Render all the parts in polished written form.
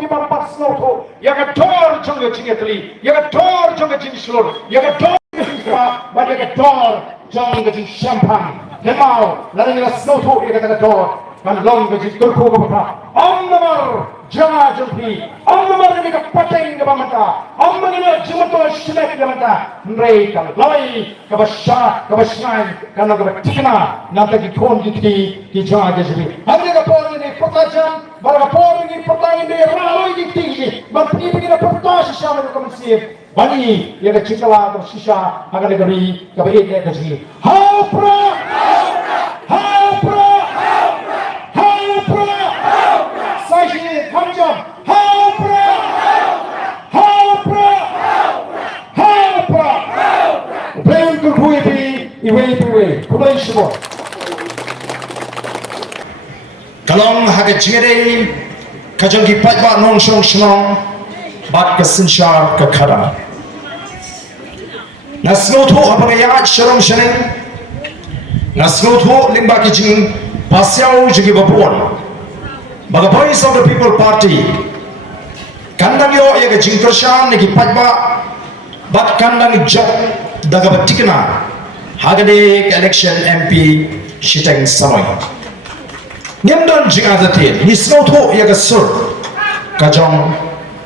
di bampat snow to yaga dor jonga jingetli yaga dor jonga jingslor yaga dor ba yaga dor jonga jing champagne kemau lalu yaga snow to yaga dor kan long jing turku ba omnamar jama jumpi omnamar ni ka pateng ga bamata omnamar jimato shilek ga bamata nrei kan loi ka basha ka basnai kan ga tikna nata ki thon ki jama jisbi hamne ga pon ni protajam bala pon ni protai ni raloi ki tingi bapni ni protaj shama ko kamsi bani yaga chikala ko shisha agale gari ka be ke kaji ha pro Kalong haga jingere kajong ki patba nong shong shnong bat ka sinshar ka khara nasnotho apane ya sharong shaneng nasnotho limba ki jing pasyao jigi babon baga voice of the people party kandang yo ya ga jing kershan ki patba bat kandang jok daga batikna hagade election MP shitang samoi Nyamdan Jingshahthied ni snotho yaga sur kajong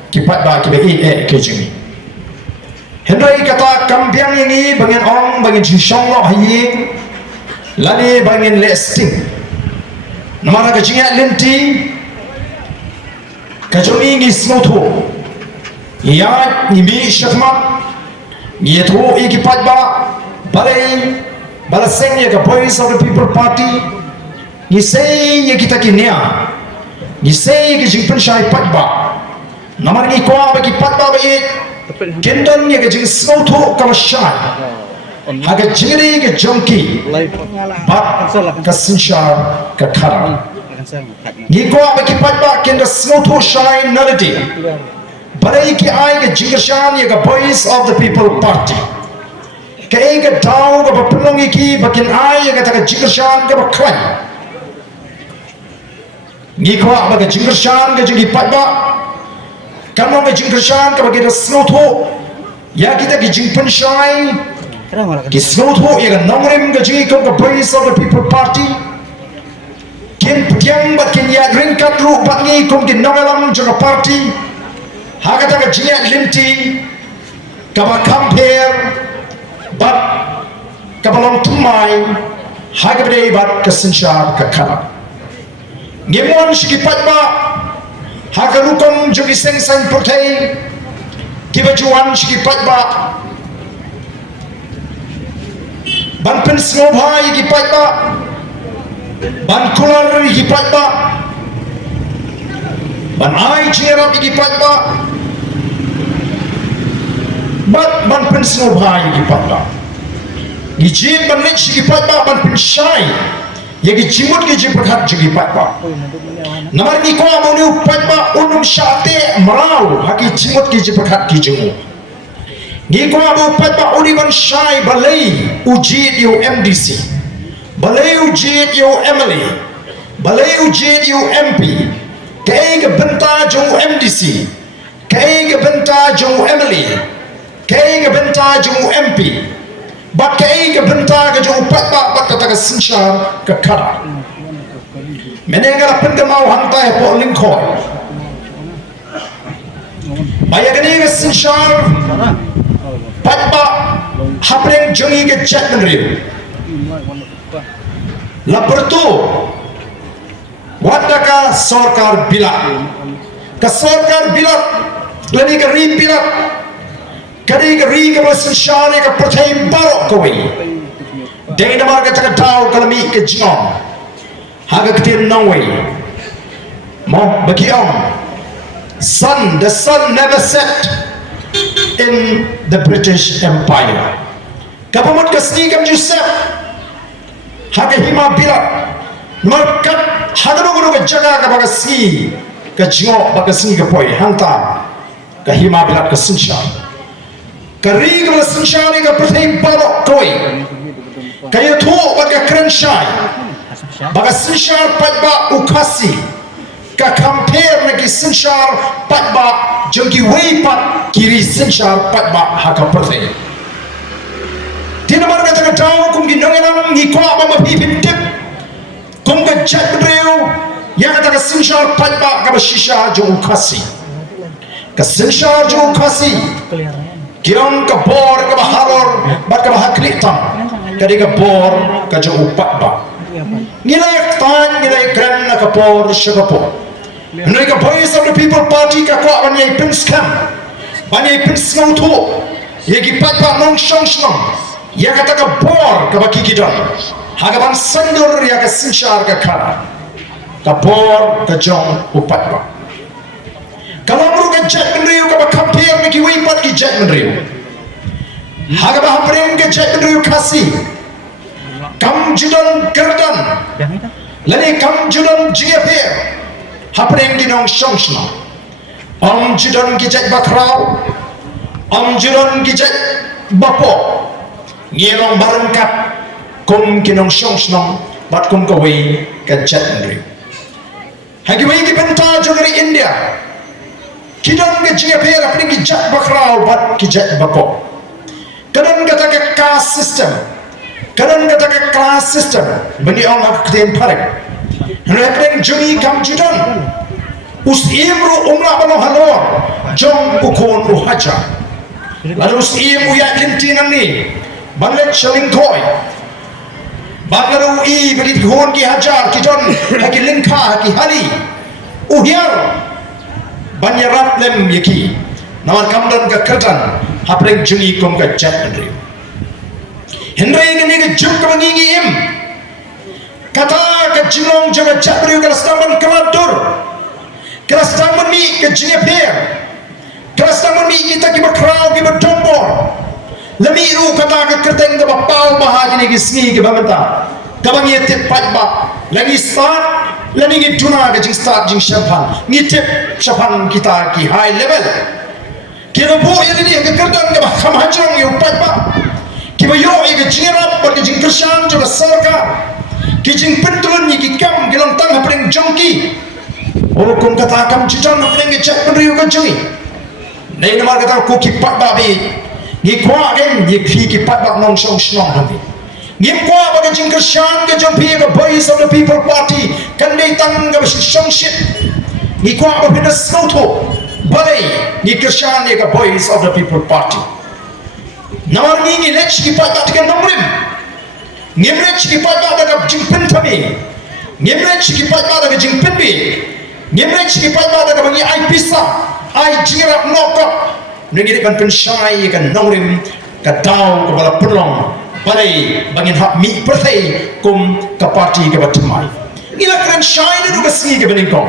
kipat ba kibe ke jingi hendai kata kambiang yangi bangin ong bangin jingshong lo hayi lani bangin lesting namara ka jinga lenti kajong ni snotho ya ni bi shakma yetho ikipat ba balai balaseng yaga voice of the people party ni sei ye kita kinia ni sei ye jing penshai patba namar ni ko ba ki patba ba ye kendon ye jing snotho ka shai haga jingri ke jonki bat ka sinshar ka khara ni ko ba ki patba kenda snotho shai nality balai ki ai ke jingershan ye ka voice of the people party kai ga dau ga plongi ki bakin ai ye ka ta jingershan ka ba khlai Ngikwa baga Jingshahthied ga jingi patba kamo ga Jingshahthied ka baga snotho ya kita ki jingpen shai ki snotho ya ga nongrim ga jingi ka voice of the people party kin putiang ba kin ya ringkat ru bangi kum ki nongalam jaga party haga ta ga jingi linti ka ba compare bat ka balong tumai haga bade bat ka sinshar ka khara Ngemon shiki patba hagalukom jogi seng sang prothei kibajuan shiki patba ban pen snobha yiki patba ban kular yiki patba ban ai chera yiki patba ban pen snobha yiki patba gijin ban lich yiki patba ban pen shai yagi jimut ki jipakhat jigi patba namar ni ko amonu patba unum shate marau haki jimut ki jipakhat ki jumu ni ko amu patba uniban shai balai ujid yu MDC balai ujid yu MLA balai ujid yu MP kai ga benta ju MDC kai ga benta ju MLA kai ga benta ju MP bat kai ga benta ga jo patba bat kata ga sinshar ka khara menenga la penda mau hanta e po linkhoi bayagani ga sinshar patba hapreng jongi ga chatnri la pertu wada ka sarkar bila ka sarkar bila lani ka ri bila Kadei ka riga sinshar ka prothei barok koi dei namar ka taka dau kalami ka jong haga ktir nongway mo bakiom the sun never set in the British Empire kapamut ka snikam Joseph haga hima bilat namar kat haga nugu ka jaga ka baga si ka jong baga si ka poi hanta ka hima bilat ka sinshar Karig la sinshar ka prothei barok koi kaya tho baga krenshai baga sinshar patba ukasi ka compare na ki sinshar patba jong ki wei pat kiri sinshar patba haka perse tina mar ka ta taw kum ki nongenam ni ko ba ma pi tip kum ka chat breu ya ka ta sinshar patba ka shisha jong khasi ka sinshar jong khasi kirang ka bor ka halor ba ka haklitam ka di ka bor ka jong patba nilai tan nilai gran na kapor shakapor nilai ka voice of the people party ka ko banyai pins kam banyai pins ngau thu ye ki pat pa nong shong shong ya ka ta ka bor ka baki kidan haga ban sandur ya ka sinshar ka khara ka bor ka jong upat ba kalamru ka jet mriu ka ba compare ni ki wei pat ki jet mriu haga ba prem ka jet mriu khasi kam judan kerdan lani kam judan jiapir hapreng dinong shongshna am judan gijat bakrau am judan gijat bapo ngirong barangkat kum kinong shongshna bat kum kawai kajat ndri hagi wai ki benta jogari India kidan gijiapir hapreng gijat bakrau bat gijat bapo kadan kata ke caste system kadang kata ke class system bagi orang akadem parik repeng jumi kam judan us imru umra bano halor jom ukon uhaja lalu us imu ya lintingan ni banglet shaling toy banglaru i bagi hon ki hajar kiton haki lingka haki hali uhiar banyarat lem yaki nawar kamdan ka kertan hapreng jumi kom ka jat ndri Hendrai ini ke jum ke mengingi im kata ke jilong jaga jabri ke stamban keladur ke stamban mi ke jiapir ke stamban mi kita ki bakrau ki berdombor lemi ru kata ke kerteng ke bapau bahagi ni ke sni ke bamenta kabang ye tip patba lagi start lagi ni tuna ke jing start jing shapan ni tip shapan kita ki high level kira bu ini ke kerteng ke bakam hajong ye patba kiba yo ega jingrap par jing krishan jo sarkar ki jing pentulun ni ki kam gilang tang hapreng jongki oro kum kata kam chitan hapreng ge chat pendriu ka jui nei namar kata ku ki pat ba bi ni kwa gen ni phi ki pat ba nong shong shnong habi ni kwa ba ge jing krishan ge jong phi ge voice of the people party kan nei tang ge shong shit ni kwa ba pina snauto balai ni krishan ge voice of the people party nawar ni lech ki pat bat kan nomrim ngimlech ki pat bat da jingpen thami ngimlech ki pat bat da jingpen bi ngimlech ki pat bat da bangi ai pisa ai jirap nokot ngi ban pen shai kan nomrim ka daw ka bala pulong balai bangin hak mi perthai kum ka party ka batmai ila kan shai du ka singi ka bening ko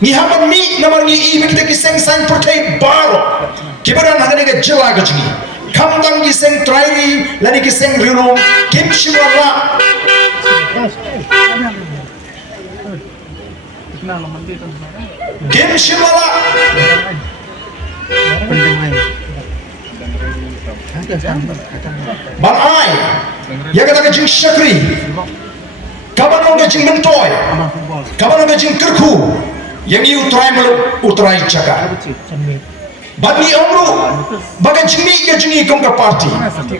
ni haban mi namar ni i mi kita ki seng sang perthai baro kibaran hagane ka jela ka jingi kamdang giseng trairi lani giseng rilong kim shimala kim shimala bang ai ya kata ke Jingshahthied kaban orang jing mentoy kaban orang jing kerku yang i utrai cakap bagi omru baga jini ke jini kong ka party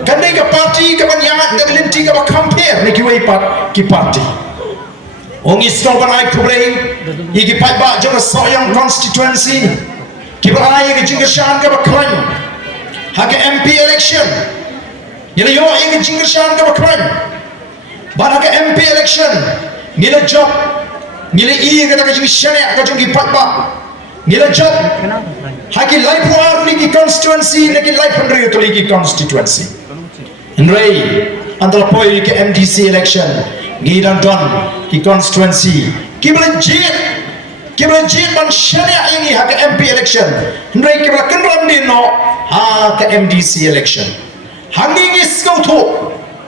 kandai ka party ka ban yaat na linti ka ba compare ni ki wei pat ki party ong isno ban ai kubrei i ki pat ba jora soyang constituency ki ba ai ke jingashan ka ba klan ha ke MP election yele yo i ke jingashan ka ba klan ba ha ke MP election nila job nila i ka ta jingashan ka jong ki pat ba nila job haki life war ni ki constituency ni ki life hundred to ki constituency Nrai antara poi ke MDC election ni dan don ki constituency ki boleh jit ban syariah ini hak MP election Nrai ki boleh kenran ni no ha ke MDC election hangi ni skau tho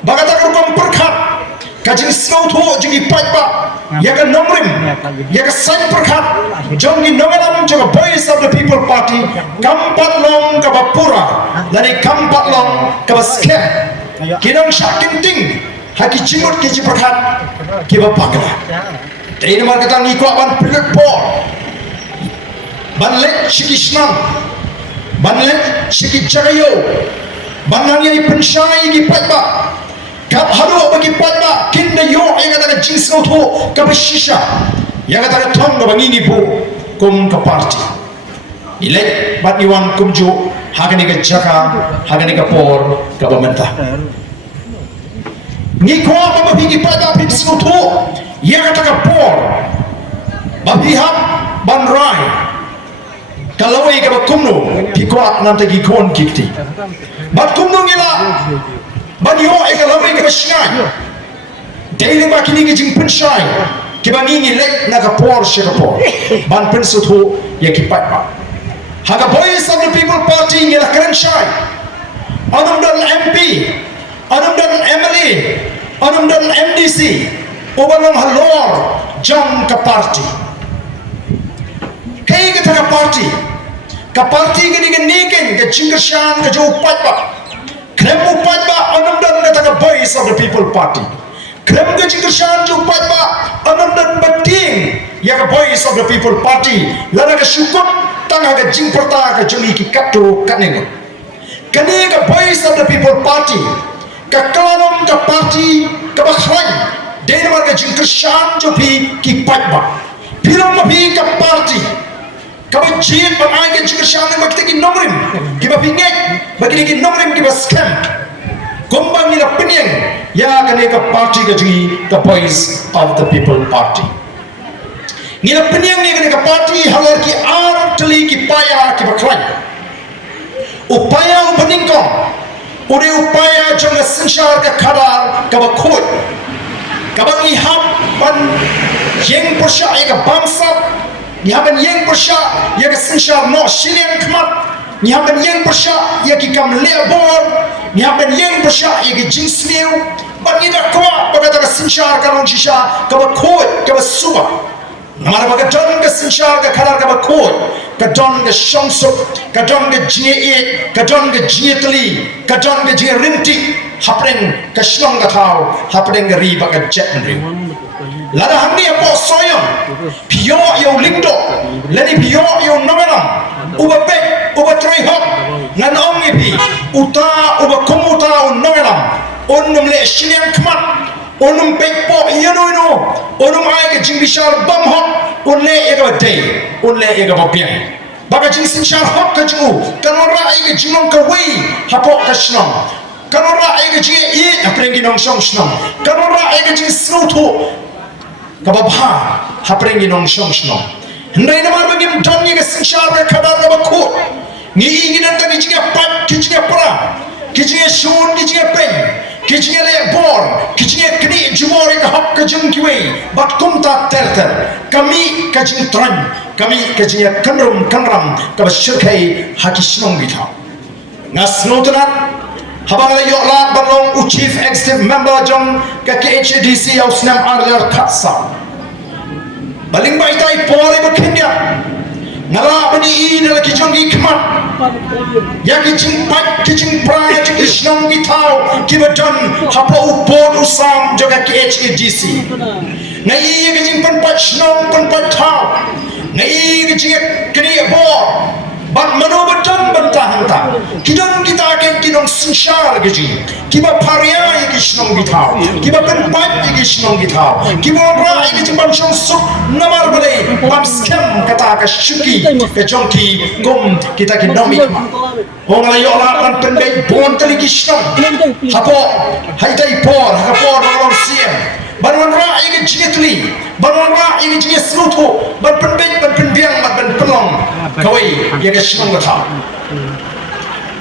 bagata kom perkhat kajing skau tho jingi patba ya ka nomrim ya ka san perkhat jongi nomenam jo voice of the people party kampat long ka bapura lani kampat long ka baskep kinang shakin ting haki chimut ki perkhat ki bapakla Dari nama kata ni kuat ban pelut por, ban lek sikit senang, ban lek sikit carayo, ban nangyay pensay gipat ba, kap haru bagi pat ba, kinda yo yang kata jingsau tu kap shisha, yang kata tong ba ngini bu kum ka party, ilek bat iwan kum ju hagani ka jaka, hagani ka por ka bamenta. Ni kuat ba bagi pat ba jingsau tu. Ia kata por, babihap banrai, kalau ia kata kumno, pikot nanti gikon kikti. Bat kumno ngila, banyo ia kalau ia kata shnai, daily makini gijing pensai, kibangi ngilek naga por shekapor, ban pensutu ia kipat ba. Haga boys of the people party ngila keren shai, anum dan MP, anum dan MLA, anum dan MDC. Ubanong halor jang ka party kay ka taga party gani ganigen ka Jingshahthied ka jo upat ba krem upat ba anam dan ka taga boys of the people party krem ka Jingshahthied jo upat ba anam dan bating ya ka boys of the people party lana ka syukut tanga ka jingperta ka jumi ki kapto kanengo kani ka boys of the people party ka kalam ka party ka bakhan Dari warga Jingshahthied jo pi ki patba, piram pi ka party, kaba jin bangai ke Jingshahthied bagi ki nomrim, kiba pingek bagi ki nomrim kiba scam, kumbang ni la penyeng, ya kane ka party ka ji the boys of the people party. Ni la penyeng ni kane ka party halar ki ar teli ki paya ki baklan, upaya upaningkong, ure upaya janga sensyar ka kadar kaba khut. Kabang ihap ban yang persya ia bangsa, ihapan yang persya ia sensyar no silian kemat, ihapan yang persya ia kam lebor, ihapan yang persya ia jingsliu, ban ida kuat bagata sensyar kalong shisha kabat khut kabat suba, namara baga don ka sensyar ka kalar kabat khut, ka don ka shongsuk, ka don ka jiet, ka don ka jietli, ka don ka jierinti. Hapren ke shlong ke tau, hapren ke riba ke jet nri. Lada hamni apa soyong, pio yo lindo, lani pio yo nomelam, uba bek, uba trihok, ngan ong ipi, uta uba kumuta nomelam, onum le shilian kemat, onum bek po yano, onum ay ke jingbishar bam hok, onle ega day, onle ega babiang. Baga Jingshahthied hok ke jingu, kanora ay ke jingong ke wei, hapok ke shlong. Kanora ay ka jing i haprengi nong shong shnong. Kanora ay ka jing snutu kababha haprengi nong shong shnong. Hendai namar bagi mdongi ka Jingshahthied ka kadar ka bakut. Ngi ingin anda ki jing pat, ki jing pra, ki jing shun, ki jing pen, ki jing le bor, ki jing kni jumori ka hak ka jing kiwe. Bat kumta terter. Kami ka jing tran, kami ka jing kanrum kanram ka basyirkai haki shnong bitha. Ngasnutunat habang la yok la balong chief executive member jong ka KHDC au snam arler khatsa baling bai tai pore bakhindia ngala bani i dal ki jong gi khmat ya ki jing pat ki jing pra ki shnong gi thau ki badon hapo upon usam jong ka KHDC ngai ki jing pan pat shnong pan pat thau ngai ki jing kini bo ban mano badon bantah hanta kidon kita akan kidong sensyar gaji kiba paria iki shnong githau kiba penpat iki shnong githau kiba ra iki jimban shong suk namar bale bam scam kata ka syuki ka jongki gom kita ki nomi hong la yo la pan penbe bon tali ki shnong hapo haidai por hapo rolong siem ban ra iki jitli ban ra iki jit slutu ban penbe ban penbiang ban pelong kawai ya ka shnong githau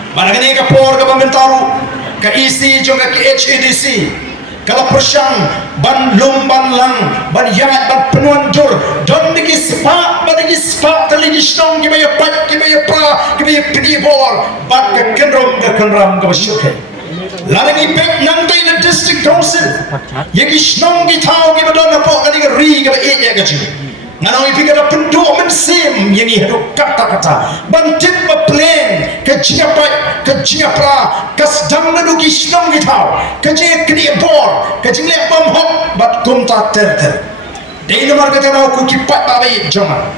Barangkali ke por ke pementaru ke isi juga ke HADC kalau persyang ban lum ban lang ban yat ban penuan jur don digi spa ban digi spa tali gisnong ke baya pat ke baya pra ke baya penibor ban ke kenram ke bersyukur lalu ni pek nang tay na district council ya gisnong gitau ke badon apa kali ke ri ke baya ya gaji Nanau ipi kada penduk mensim yang hidup kata-kata bantit beplen kejiapat kejiapra kasdang nadu gisnong gitau kejia kini bor kejia bom hok bat kumta terter Dei nomor kata na ku kipat babai jangan.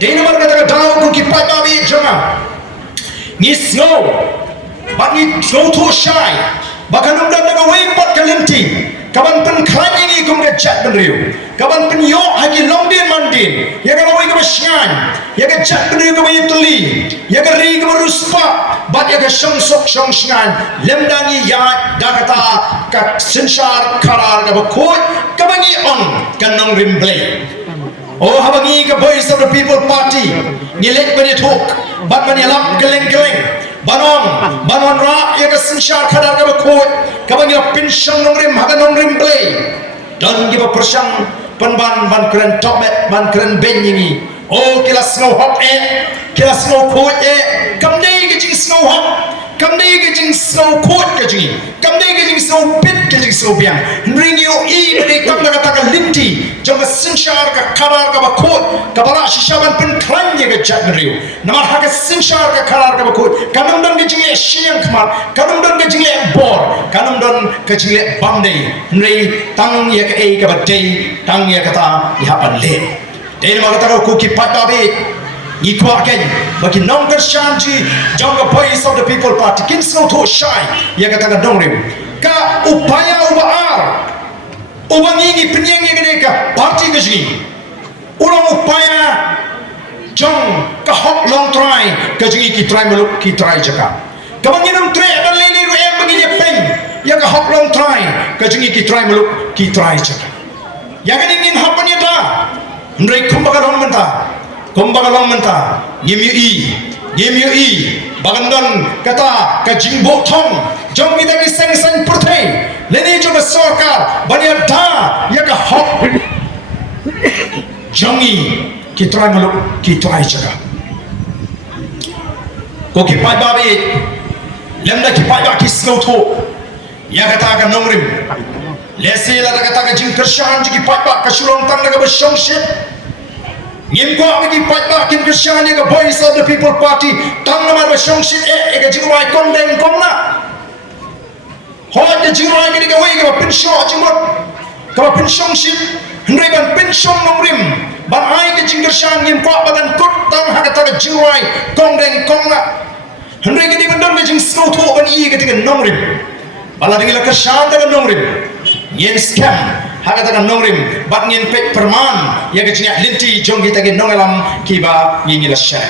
Dei nomor kata daw ku kipat babai jangan. Ni snow, but ni snow to shine. Bahkan umdan naga wing pot kalinti. Kaban pen klanyi ni kum gejat benriu. Kaban pen yo hagi longdin mandin. Ya ga wing ka syan. Ya ga jat benriu ka bayituli. Ya ga ri ka ruspa. Bat ya ga shongsok shongsyan. Lemdangi ya dagata ka sinshar karar ka bakut. Kabangi on kanong rimblay. Oh habangi ka voice of the people party. Nilek banituk. Bat manilap geleng-geleng. Banon ra ya ka sinshar kadar ka bakut kabang ya pinsyang nongrim haga nongrim play dan giba persang penban ban keren topet ban keren benyini oh kila snow hop kila snow coat kamdei ke jing snow hop kamdei ke jing snow coat ke jing kamdei ke jing snow pit ke jing snow biang Rngiew beri kam na kata linti jang sinshar ka kadar ka bakut kabala shishaban pen klanye ke jat Rngiew namar haga sinshar ka kadar ka bakut kanam dan ke jing shiyang khamar kanam dan ke jing bor kanam dan ke jing bangdei nri tang ya ka ka badei tang ya kata ya pan le dei ma kata ku ki pat babe ikwa ken bagi nong kan shanji jang ka voice of the people party kin snow to shine ya kata ka dongrim ka upaya ubaar ubangi ni penyeng ni ka party ke jing ulang upaya jang ka hok long try ke jing ki try meluk ki try jaka kabanginam tre ban lele ru em bagi dia pen ya ka hok long try ke jing ki try meluk ki try jaka ya kan ingin hapan ya ta ndrai kumbagalong menta ngimiu bagandon kata ka jingbo thong jong ida ki seng seng purthei leni jo sarkar bania da ya ka hok jongi ki try muluk ki try jaga ko ki pai babe lemda ki pai ba ki snow tho ya kata ka nongrim lesi la kata ka jing kershan ki pai ba ka shulong tang ka besong shit Ngim ko agi patba kin Christian ga voice of the people party tang namar ba shongshit ga jingwai kongdeng kongna hot de jingwai ga ga wei ga pin sho jingmot ka pin shongshit ndre ban pin shong nongrim ban ai ga jing Christian ngim ko bagan kut tang ha ga ta ga jingwai kongdeng kongna ndre ga di ban dong ga jing snow to ban I ga ga nongrim bala dingila Christian ga nongrim yen scam haga taga nongrim bat ngin pek perman ya ga jinga linti jong kita ge nongalam kiba yingila Shah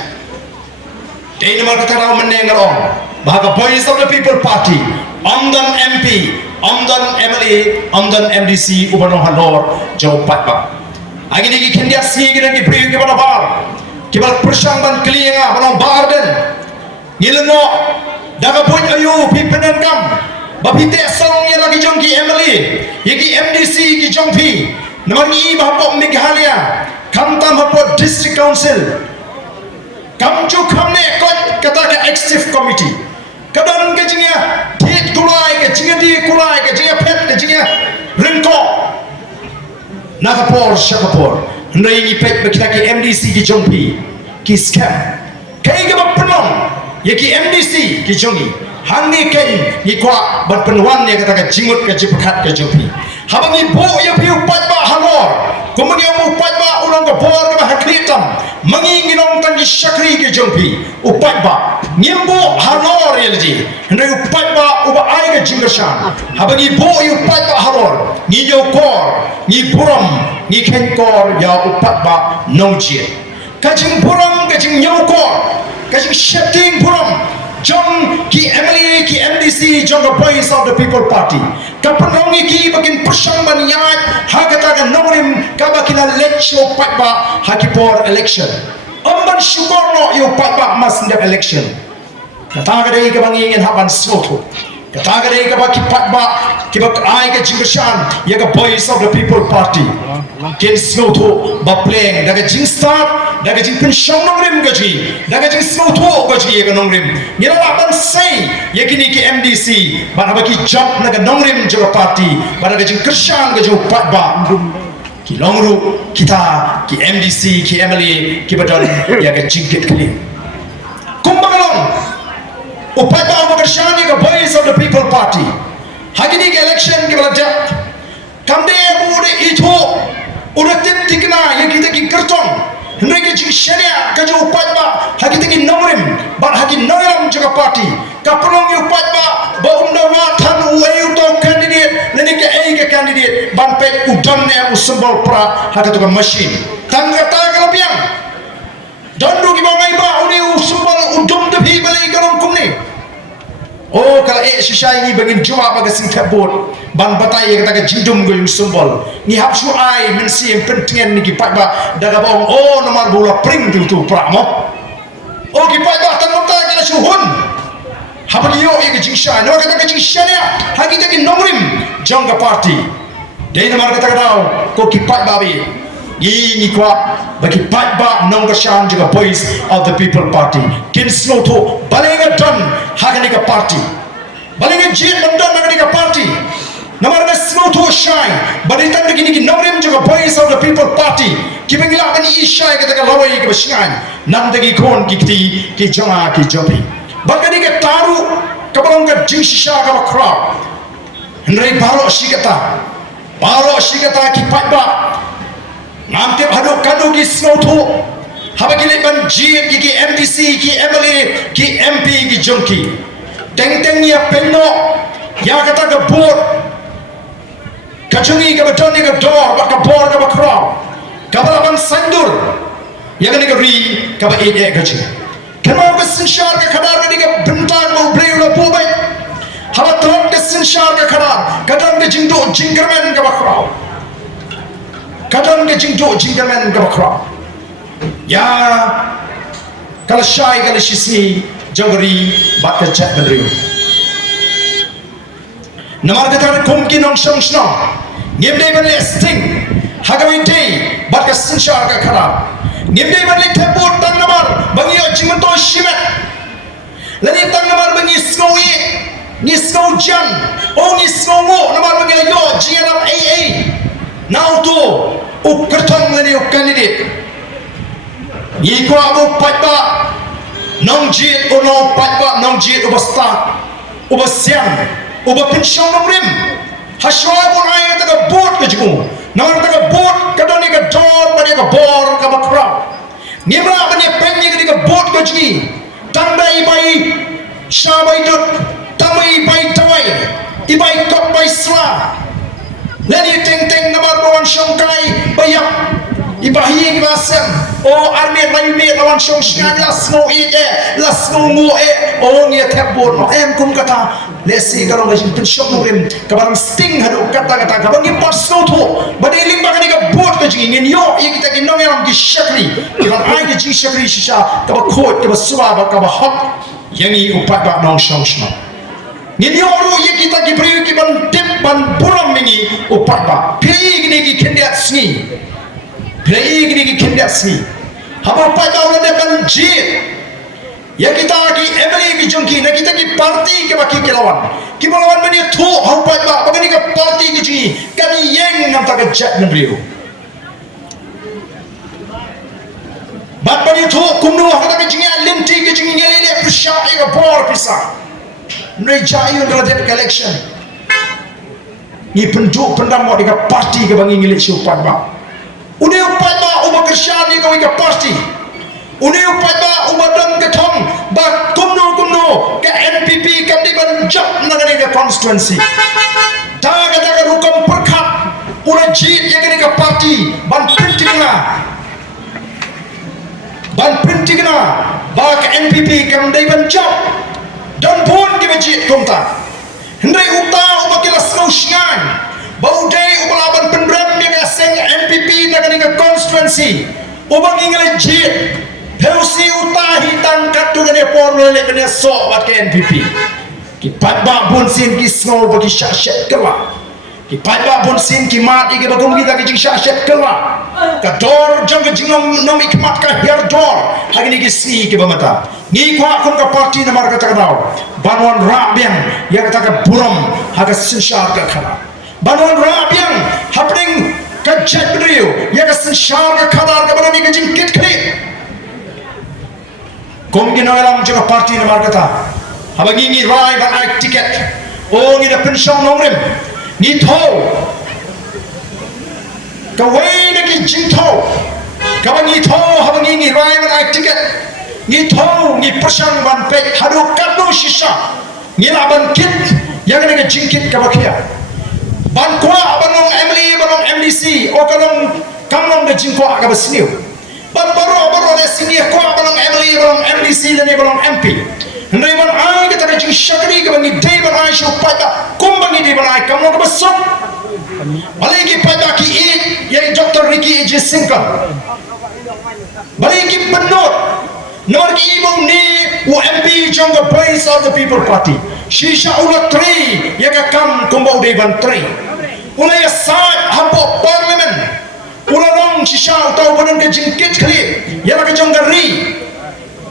dei nomor kata raw menengalong bahaga voice of the people party amdan MP amdan MLA amdan MDC ubano halor jaw patba agi ni kendia si gi ngi priyu ge bana bar kibal persang ban klienga bana bar den ngilno daga boy ayu pipenan kam Bapite sarong ya lagi jong ki MLA, yaki MDC ki jong pi, naman I bahapok Meghalaya, kamtam hapok District Council, kamju kamne kot kata ka Executive Committee, kadang ke jingya Thied kulai ke jingya di kulai ke jingya pet ke jingya ringko, nakapor syakapor, hendai I pet bakita ki MDC ki jong pi, ki scam, kaya ke bapenong, yaki MDC ki jongi. Hangi ken ikwa ban penwan ya kata ka jingut ka jipakat ka jopi habangi bo ya pi upat ba halor kumuni mu upat ba urang ka bor ka hakritam mangi nginong tan ki shakri ke jopi upat ba nyembo halor yelji hendai upat ba uba ai ka jingashan habangi bo ya upat ba halor ni yo kor ni buram ni ken kor ya upat ba nongje ka jing buram ka jing yo kor ka jing shifting buram Jong ki MLA ki MDC jong the voice of the people party kapanongi ki bakin persang baniyat hagata ka nongrim kabakina lecho patba hakipor election amban suborno yo patba mas ndep election kataga dei ka bangingin haban soto kataga dei ka baki patba kibak ai ka jingashan ya ka voice of the people party ken soto ba playing daga jingstar daga jing pensyong nongrim gaji daga jing snoto gaji ya nongrim ngira ban sei yakini ki MDC ban baki job naga nongrim jo party ban daga jing kershan gaji patba ki longru kita ki MDC ki MLA ki badon ya ga jingkit kali kumbagalong upat ba umakersyani ka voice of the people party hagini ke election ke balada kamde bude itu udah tikna yang kita ki kertong Rngiew Jingshahthied ka jo upat ba hagita ki namrim ba hagi naram jaga party kapulong upat ba umdawa than uai uto candidate nani ke ai ke candidate ban pe udan ne usambal pra hagita ka machine tangata kalapiang dondu ki bangai ba uni usambal udum de bhi balai kalong kumni oh kalau sisai ni bagi jua bagi sing kabut ban batai kata ke jindum go yung sumbol ni hapsu ai mensi yang pentingan ni ki pat ba daga bong oh nomor bola pring tu pramo oh ki pat ba tan mata kala suhun habaliyo ke Jingshahthied no kata ke Jingshahthied hagi ke nomrim jangga party dei nomor kata dau ko ki pat ba bi ini kwa bagi pat ba nong kashan juga voice of the people party kin slow to balenga don hagani ka party balenga jit bandan hagani ka party nomor na slow to shine balitan begini ki nomrim juga voice of the people party ki bengila bani ishai kata ka lawai ke basngan nam dagi kon ki ki jama ki jobi bagani ka taru kabalong ka Jingshahthied ka crowd Rngiew baro shikata ki pat ba Namtep haduk kadu ki snoto habagili ban jit ki MPC ki MLA ki MP ki jongki teng ya penno ya kata ke board kacungi ke betoni ke door bat ke board ke bakra kabalaban sandur ya kani ke ri ka ba ide gaji kema ke sinshar ke khadar ke ke bentang mau breu la pubai haba tron ke sinshar ke khadar kadang ke jingdo jingkerman ke bakra kadang ke jingkerman ke bakra ya kalau syai kalau sisi jangri bat ke chat Rngiew namar kata kum ki nong song sno ngimdei ban listing hagawi dei bat ke sinshar ke khara ngimdei ban Thep bot tang namar bangi jingto shimet lani tang namar bangi skowi ni sko jan o ni sko ngo namar bangi yo jianam aa now to ukertong lani candidate ni ko abu patba nong jit ono patba nong jit ubasta ubasian uba pensiun nomrim haswa pun ayat tak bot ke jiku namar tak bot kadoni ke dor bani ke bor ke bakra nimra bani penye ke bot ke jiki tandai bai Shah bai dot tamai bai tawai ibai kok bai sla lani teng namar bawan syongkai bayak ibahi ke basem oh army bai lawan syong skan lasno ide lasno ngo oh ni Thep bot no em kum kata lesi kalau ngajin pensiun nomrim kabarang sting hadu kata kabang import snow to badeling bagani ka bot ke jing ngin yo ye kita kinong yang ki shakri kiban ai ke Jingshahthied shisha ka khot ka suwa ba ka hot yani upat ba nong shong shno ngin yo ru ye kita ki priu ki ban tip ban buram mingi upat ba pri gini ki kendiat sni haba upat ba ulah ban jit ya kita ki MLA ki jongki na kita ki parti ke baki ke lawan ki lawan bani thu haupat ba bagani ka parti ki ji kami yeng nam ta ka chat Rngiew bat bani thu kumnu hata ka jinga linti ki jinga ngele Pisa ka bor Pisa nei jai undra det election ni penduk pendam mo di ka parti ke bangi ngele upat ba une upat ba umakersyani ka parti une upat ba umadang ke thong ba kumno ke NPP kam di ban jap nagani ke constituency daga rukam perkhat ura jit yang ni ke parti ban pentingna ba ke NPP kam di ban jap dan pun ke jit komta hendai uta ubakila snaushgan bau dei ubalaban penrem yang aseng NPP nagani ke constituency ubangi ngale jit Heusi utahi tangkat tu kena porno le kena sok bat ke NPP. Ki patba bunsin ki snow bagi Jingshahthied kelak. Ki patba bunsin ki mat ike bagum kita ki Jingshahthied kelak. Ka dor jang ke jingom nom ikmat ka her dor. Hagi ni ki si ki bamata. Ni kwa kun ka parti namar ka takdau. Banwan rabiang ya kata ka buram haga sinshar ka khala. Banwan rabiang happening ka chat Rngiew ya ka sinshar ka khadar ka banani ka jingkit khri. Kom ginawalam juga parti namar kata Haba ngi rai ban ai ticket. Oh ngi da pension nongrim. Ngi tho. Ka wei na ki jing tho. Ka ba ngi tho haba ngi rai ban ai ticket. Ngi tho ngi persang ban pe hadu kanu shisha. Ngi la ban kit yang na ka jing kit ka ba khia. Ban kwa banong MLA banong MDC o kanong kamong da jing kwa ka ba sniu. Ban baro le sini kwa banong MLA banong MDC le ne banong MP. Ndai ban ai ka ta Jingshahthied ka bangi dei ban ai shu pada kumbangi di ban ai kamong ka ba sok. Baliki pada ki e yang Dr. Ricky J. Singkam. Baliki penut nomor ki ibu ni UMP trong the base of the people party. Shisha ulat 3 yang kam kumbau di ban 3. Ulai asal hampo parlimen. Ulalong shisha utau badan ke jingkit kali. Yang ka jong gari.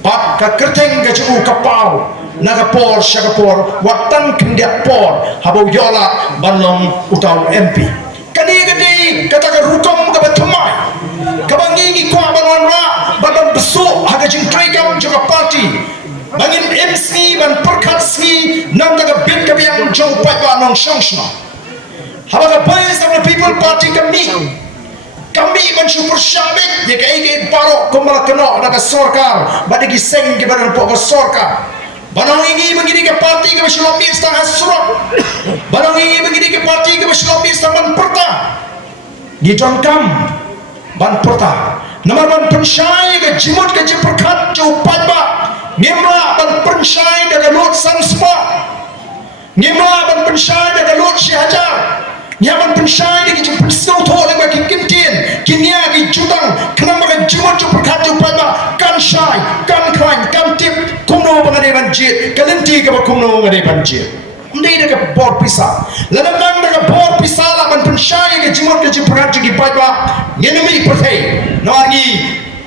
Pat ka kerteng ka chu kapau. Naga por syakapor watan kendiak por habau yola banlong utau MP. Kani gede kata ka rukom ka batumai. Kabangi kwa banon ra badan besuk haga jingtrai kam juga parti. Bangin MC ban perkat sni nam daga bin ka biang jong pai banong shongshna. Habaga boys of the people party kami ban super syabik ya kai parok kumala kena daga sorkar badagi seng ke badan pokok sorkar. Banang ini begini ke parti ke Shlomi setengah surat. Banang ini begini ke parti ke Shlomi setengah perta. Di kam ban perta. Nama ban pensyai ke jimut ke jiperkat cupat ba. Nimra ban pensyai ke lut sanspa. Nimra ban pensyai ke lut syahajar. Nyaman pensyai ke jimut sauto le bagi kintin. Kinia ke jutang kenapa ke jimut jiperkat cupat ba. Kan syai, kan kran, kan tip. Kumno bangade banjir, kalenti ke kumno bangade banjir. Ndai dekat board Pisa. Lalu nang dekat board Pisa lah ban pensyai ke jimut ke jiperat juga pada nyenumi pertai. Nangi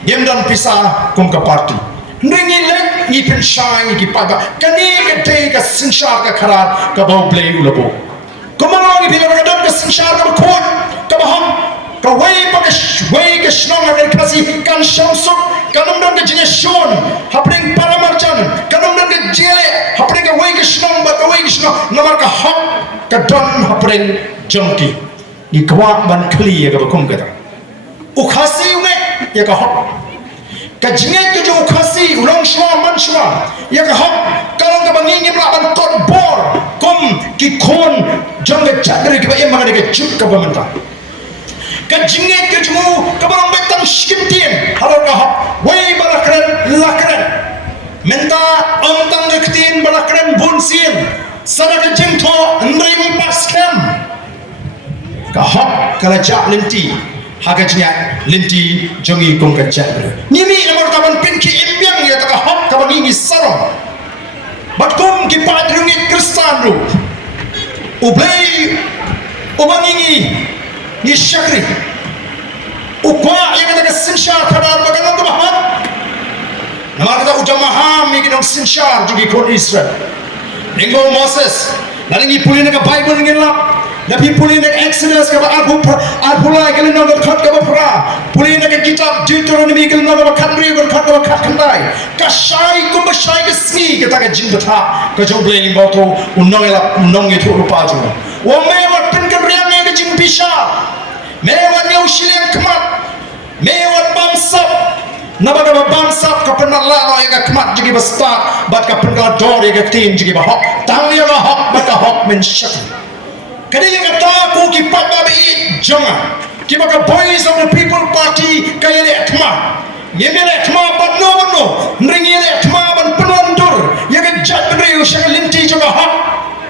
nyemdan Pisa kum ke parti. Ndai lek ni pensyai ke pada kani ke day ke sinsyar ke karat ke bau play ulabo. Kumangi bila kadang ke sinsyar ke kod ke baham ke way ke shnong akan kasih kan syamsuk kanam dan ke jenis shon hapring para marjan kanam dan ke jele hapring ke way ke shnong ba ke way ke shnong namar ke hak ke don hapring jongki ni kwa ban kli ya ke bakum kata ukhasi unge ya ke hak ke jinget ke jo ukhasi ulang shwa man shwa ya ke hak kalau ke bangi ngim la ban kot bor kum ki khon jong ke chadri ke em mangade ke chup ke bamanta kajinget kajmu kabarang betang skimtin halo kahap way balakren lakren menta ontang ketin balakren bunsin sana kajing to ndrim paskem kahap kalajak linti hagajnya linti jongi kum kajak nimi nomor kaban pinki imbiang ya kahap kaban ini sarong batkum ki padrungit kristan ru ublay ubang ini ni syakri ukwa yang kata sinsyar kadar bagaimana tu Muhammad nama kata ujamaham yang kita sinsyar juga ikut Israel nenggo Moses nanti pulih nak Bible ngelap tapi pulih nak Exodus ke Al-Pulai ke lina berkat ke berpera pulih nak kitab Deuteronomy ke lina berkat kendai kasyai kumbashai ke sni kita ke jimbata ke jombla ini bautu unong itu rupa juga wamewat penkerian yang ke jimpisha mewat nyaushilian kemat mewat bangsap nabaga bangsap kapenal lalo yang kemat juga besar bat kapenal dor yang tim juga bahok tang yang hok bat hok mensyak kadai yang kata aku kipat babi jangan kibaka boys of the people party kaya le kemat yemele kemat bat no Rngiew le kemat ban penondur yang jat beri usang linti juga hok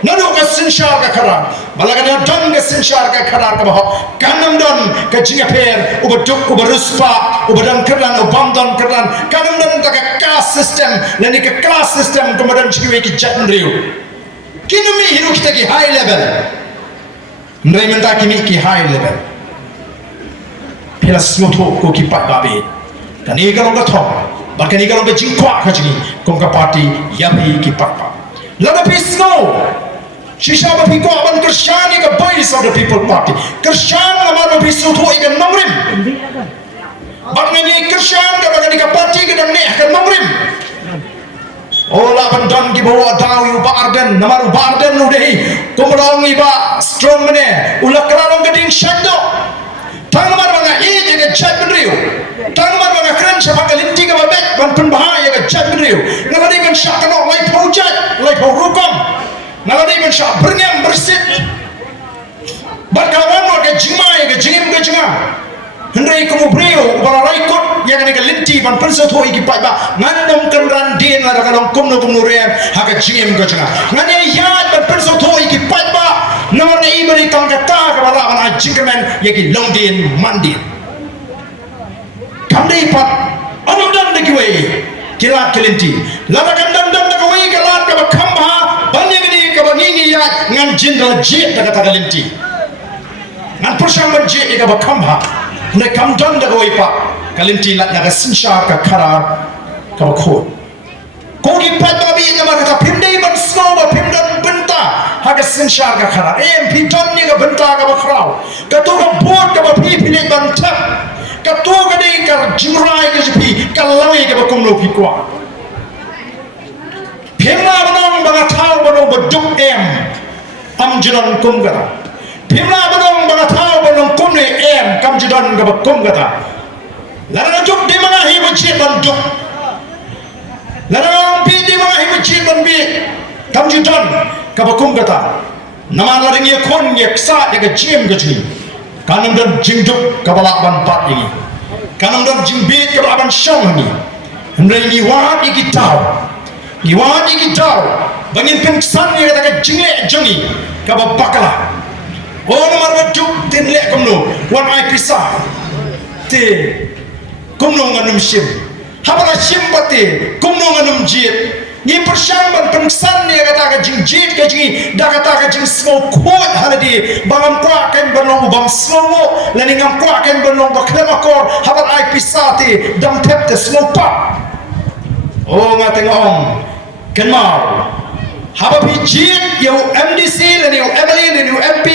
nanu ka sinsyar ka karar balagana don ka sinsyar ka karar ka bahok kanam don ka jingaper ubaduk ubaruspa ubadang keran ubamdon keran kanam don ka class system lani ka class system kemudian jiwe ki jatnriu kinumi hiru kita ki high level ndai menta kimi ki high level pila smoto ko ki pat babe kani galong ka thok bakani galong ka jingkwa ka jingi kong ka party yabi ki pat Lada pisno Shisha bapiko aban Krishani ka boys of the people party Krishani aban bapiso to ikan nomrim Bak ngani Krishani ka bagani ka party ka nang neh ka nomrim Ola bandan ki bawa daw yu barden namar barden nu dei kumrong iba strong mene ula kralong geding shando tang namar banga e jaga chat benriu tang namar banga kren sapa kalinti ka babet ban pun bahaya ka chat benriu ngaladi ban syak kanok lai paujat lai pau rukom ngaladi ban syak berngam bersit barkawan ka jingmai ka jingim ka jinga hendai kamu brio bala raikot yang ka linti ban penso thoi ki pai ba ngandom kan ran din la kalong kumno kumno re ha ka jingim ka jinga ngane yat ban penso thoi ki pai ba namar ne ibari kang ka ta ka bala an jingmen yaki longdin mandin kamdei pat anum dan de kiwe kilat kelinti lada kan dan de kiwe kilat ka khamba banye ni ka bangi ya ngan jindal je ka ta kelinti ngan pursang ban je ka khamba ne kam don da goi pa kalinti lat na sinsha ka khara ka khot ko gi pat ba bi na ma ka phimdei ban snow ba phimdan banta ha ka sinsha ka khara em phi ton ni ka banta ka ba khrau ka to ka bot ka ba phi phi le ban thap ka to ka dei ka jimrai ka phi ka lai ka ba kom lo phi kwa phimla banong ba thau banong ba duk em am jiran kum ga Pimla banong banga thao banong kumne em kam jidon ga bakum gata lara juk di mana hi buci ban juk lara bi di mana hi buci ban bi kam jidon ga bakum gata nama lara ngi kon ngi sa ga jim ga ji kanam dan jing juk ga bala ban pat ini kanam dan jing bi ga bala ban shong ni ndai ni wa iki tau bangin pim san ni ga jinge jongi ga bakala oh namar bajuk tin le kumno wan ai Pisa te kumno nganum Shim habala Shim pate kumno nganum jit ni persyang ban pengsan ni kata ka jing jit ka jing da kata ka jing smo khot haladi bangam kwa kan banong bang slomo lani ngam kwa kan banong baklema kor habala ai Pisa te dam Thep te smo pa oh ngatengong kenal haba bijit yo MDC lani yo MLA lani yo MP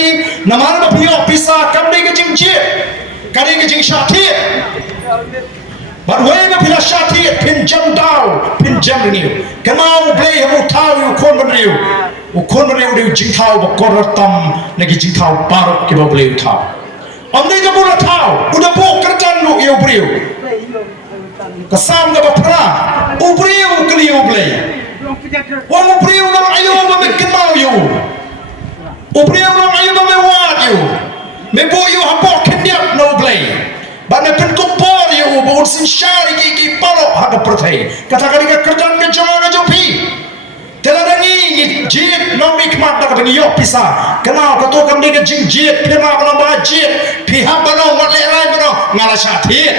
namar ba pio Pisa kamdei ke Jingshahthied kadei ke Jingshahthied but way ba pila Jingshahthied pin jam dau pin jam Rngiew kamau blei hamu thau yo kon Rngiew u kon Rngiew de Jingthau ba kor tam nagi Jingthau parok ke ba blei thau amdei ka bula thau uda bo kerjan lu yo breu kasam ga ba pra u breu kliu blei Wang ubriu nang ayo ba me kenal yo. Ubriu nang ayo ba me wat yo. Me bo yo hapo kendiak no blay. Ba me pen ko por yo ba sin shari ki palo ha ka prathai. Kata kali ka kerjan ke jama ga jo phi. Tela dangi ni jit no mik mat da ka yo Pisa. Kenal ka to kam ni ka jing jit phema ba ba jit phi ha ba no wat le rai ba no ngala Jingshahthied.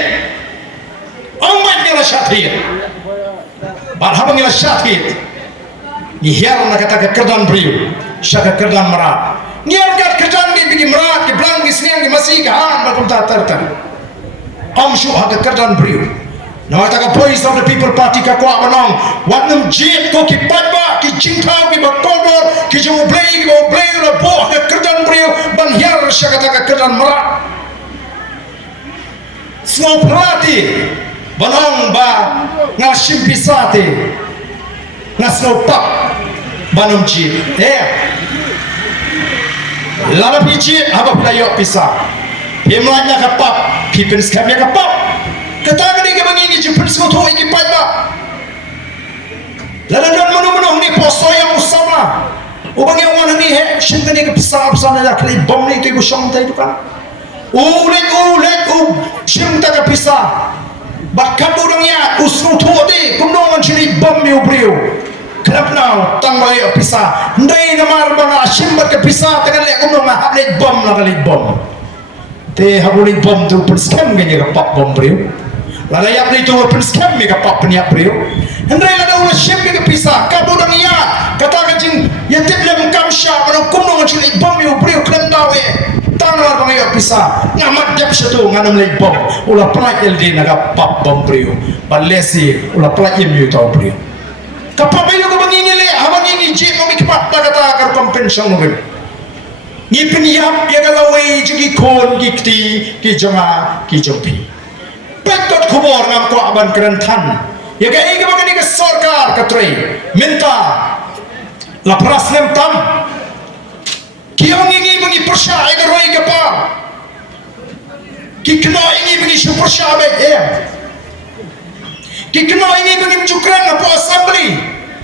Ong mai ngala Jingshahthied. Barhabang Jingshahthied ni hiar na kata kerdan brio syaka kerdan merat ni angkat kerdan ni bigi merat ki blang ki sniang ki masih ka han bakum ta tartar om shu ha kerdan brio na kata ka voice of the people party ka kwa banong watnum jit ko ki patba ki Jingthau ki bakobor ki jo blei la bo ha kerdan brio ban hiar syaka kata kerdan merat semua pelati banong ba ngashim Pisa te ngasno pak banum ji lama pici apa pelayo Pisa pemlanya kapap pipin skamnya kapap kata ni ke bangi ni jepun semua tu iki pada lalu dan menu ni poso yang usama ubang yang mana ni Shim ni ke Pisa na kali bom ni ke busong tai tu kan ulet Shim ta ke Pisa bahkan orangnya usung thode kumnongan sini bom mi ubriu kerap now tangwai Pisa ndai namar banga Shim ke Pisa tangan le kumnongan hable bom la kali bom te habuli bom tu perskam ge ga pap bom briu la ya pri tu perskam me ga pap ni briu ndai la daula Shim ke Pisa ka orangnya kata ka jing ya tiblem kam Shah bang kumnongan sini bom mi ubriu klam dawe tangan banga Pisa ngamat jap satu nganam le bom ulah pelak LD naga pap bom brio balesi ulah pelak yem tau brio kapap ayo ko bangingi le habang ingi ji mo mikpat kata kar compensation mo ni penyap ya galawai jugi kon gikti ki jonga ki jompi petot kubor ngam ko aban kerentan ya ga ega bagani ke sarkar katrai minta la praslem tam kiong ingi bengi persya ega roi kapa ki kena ingi bengi su persya be ki kena ingi bengi jukran apa assembly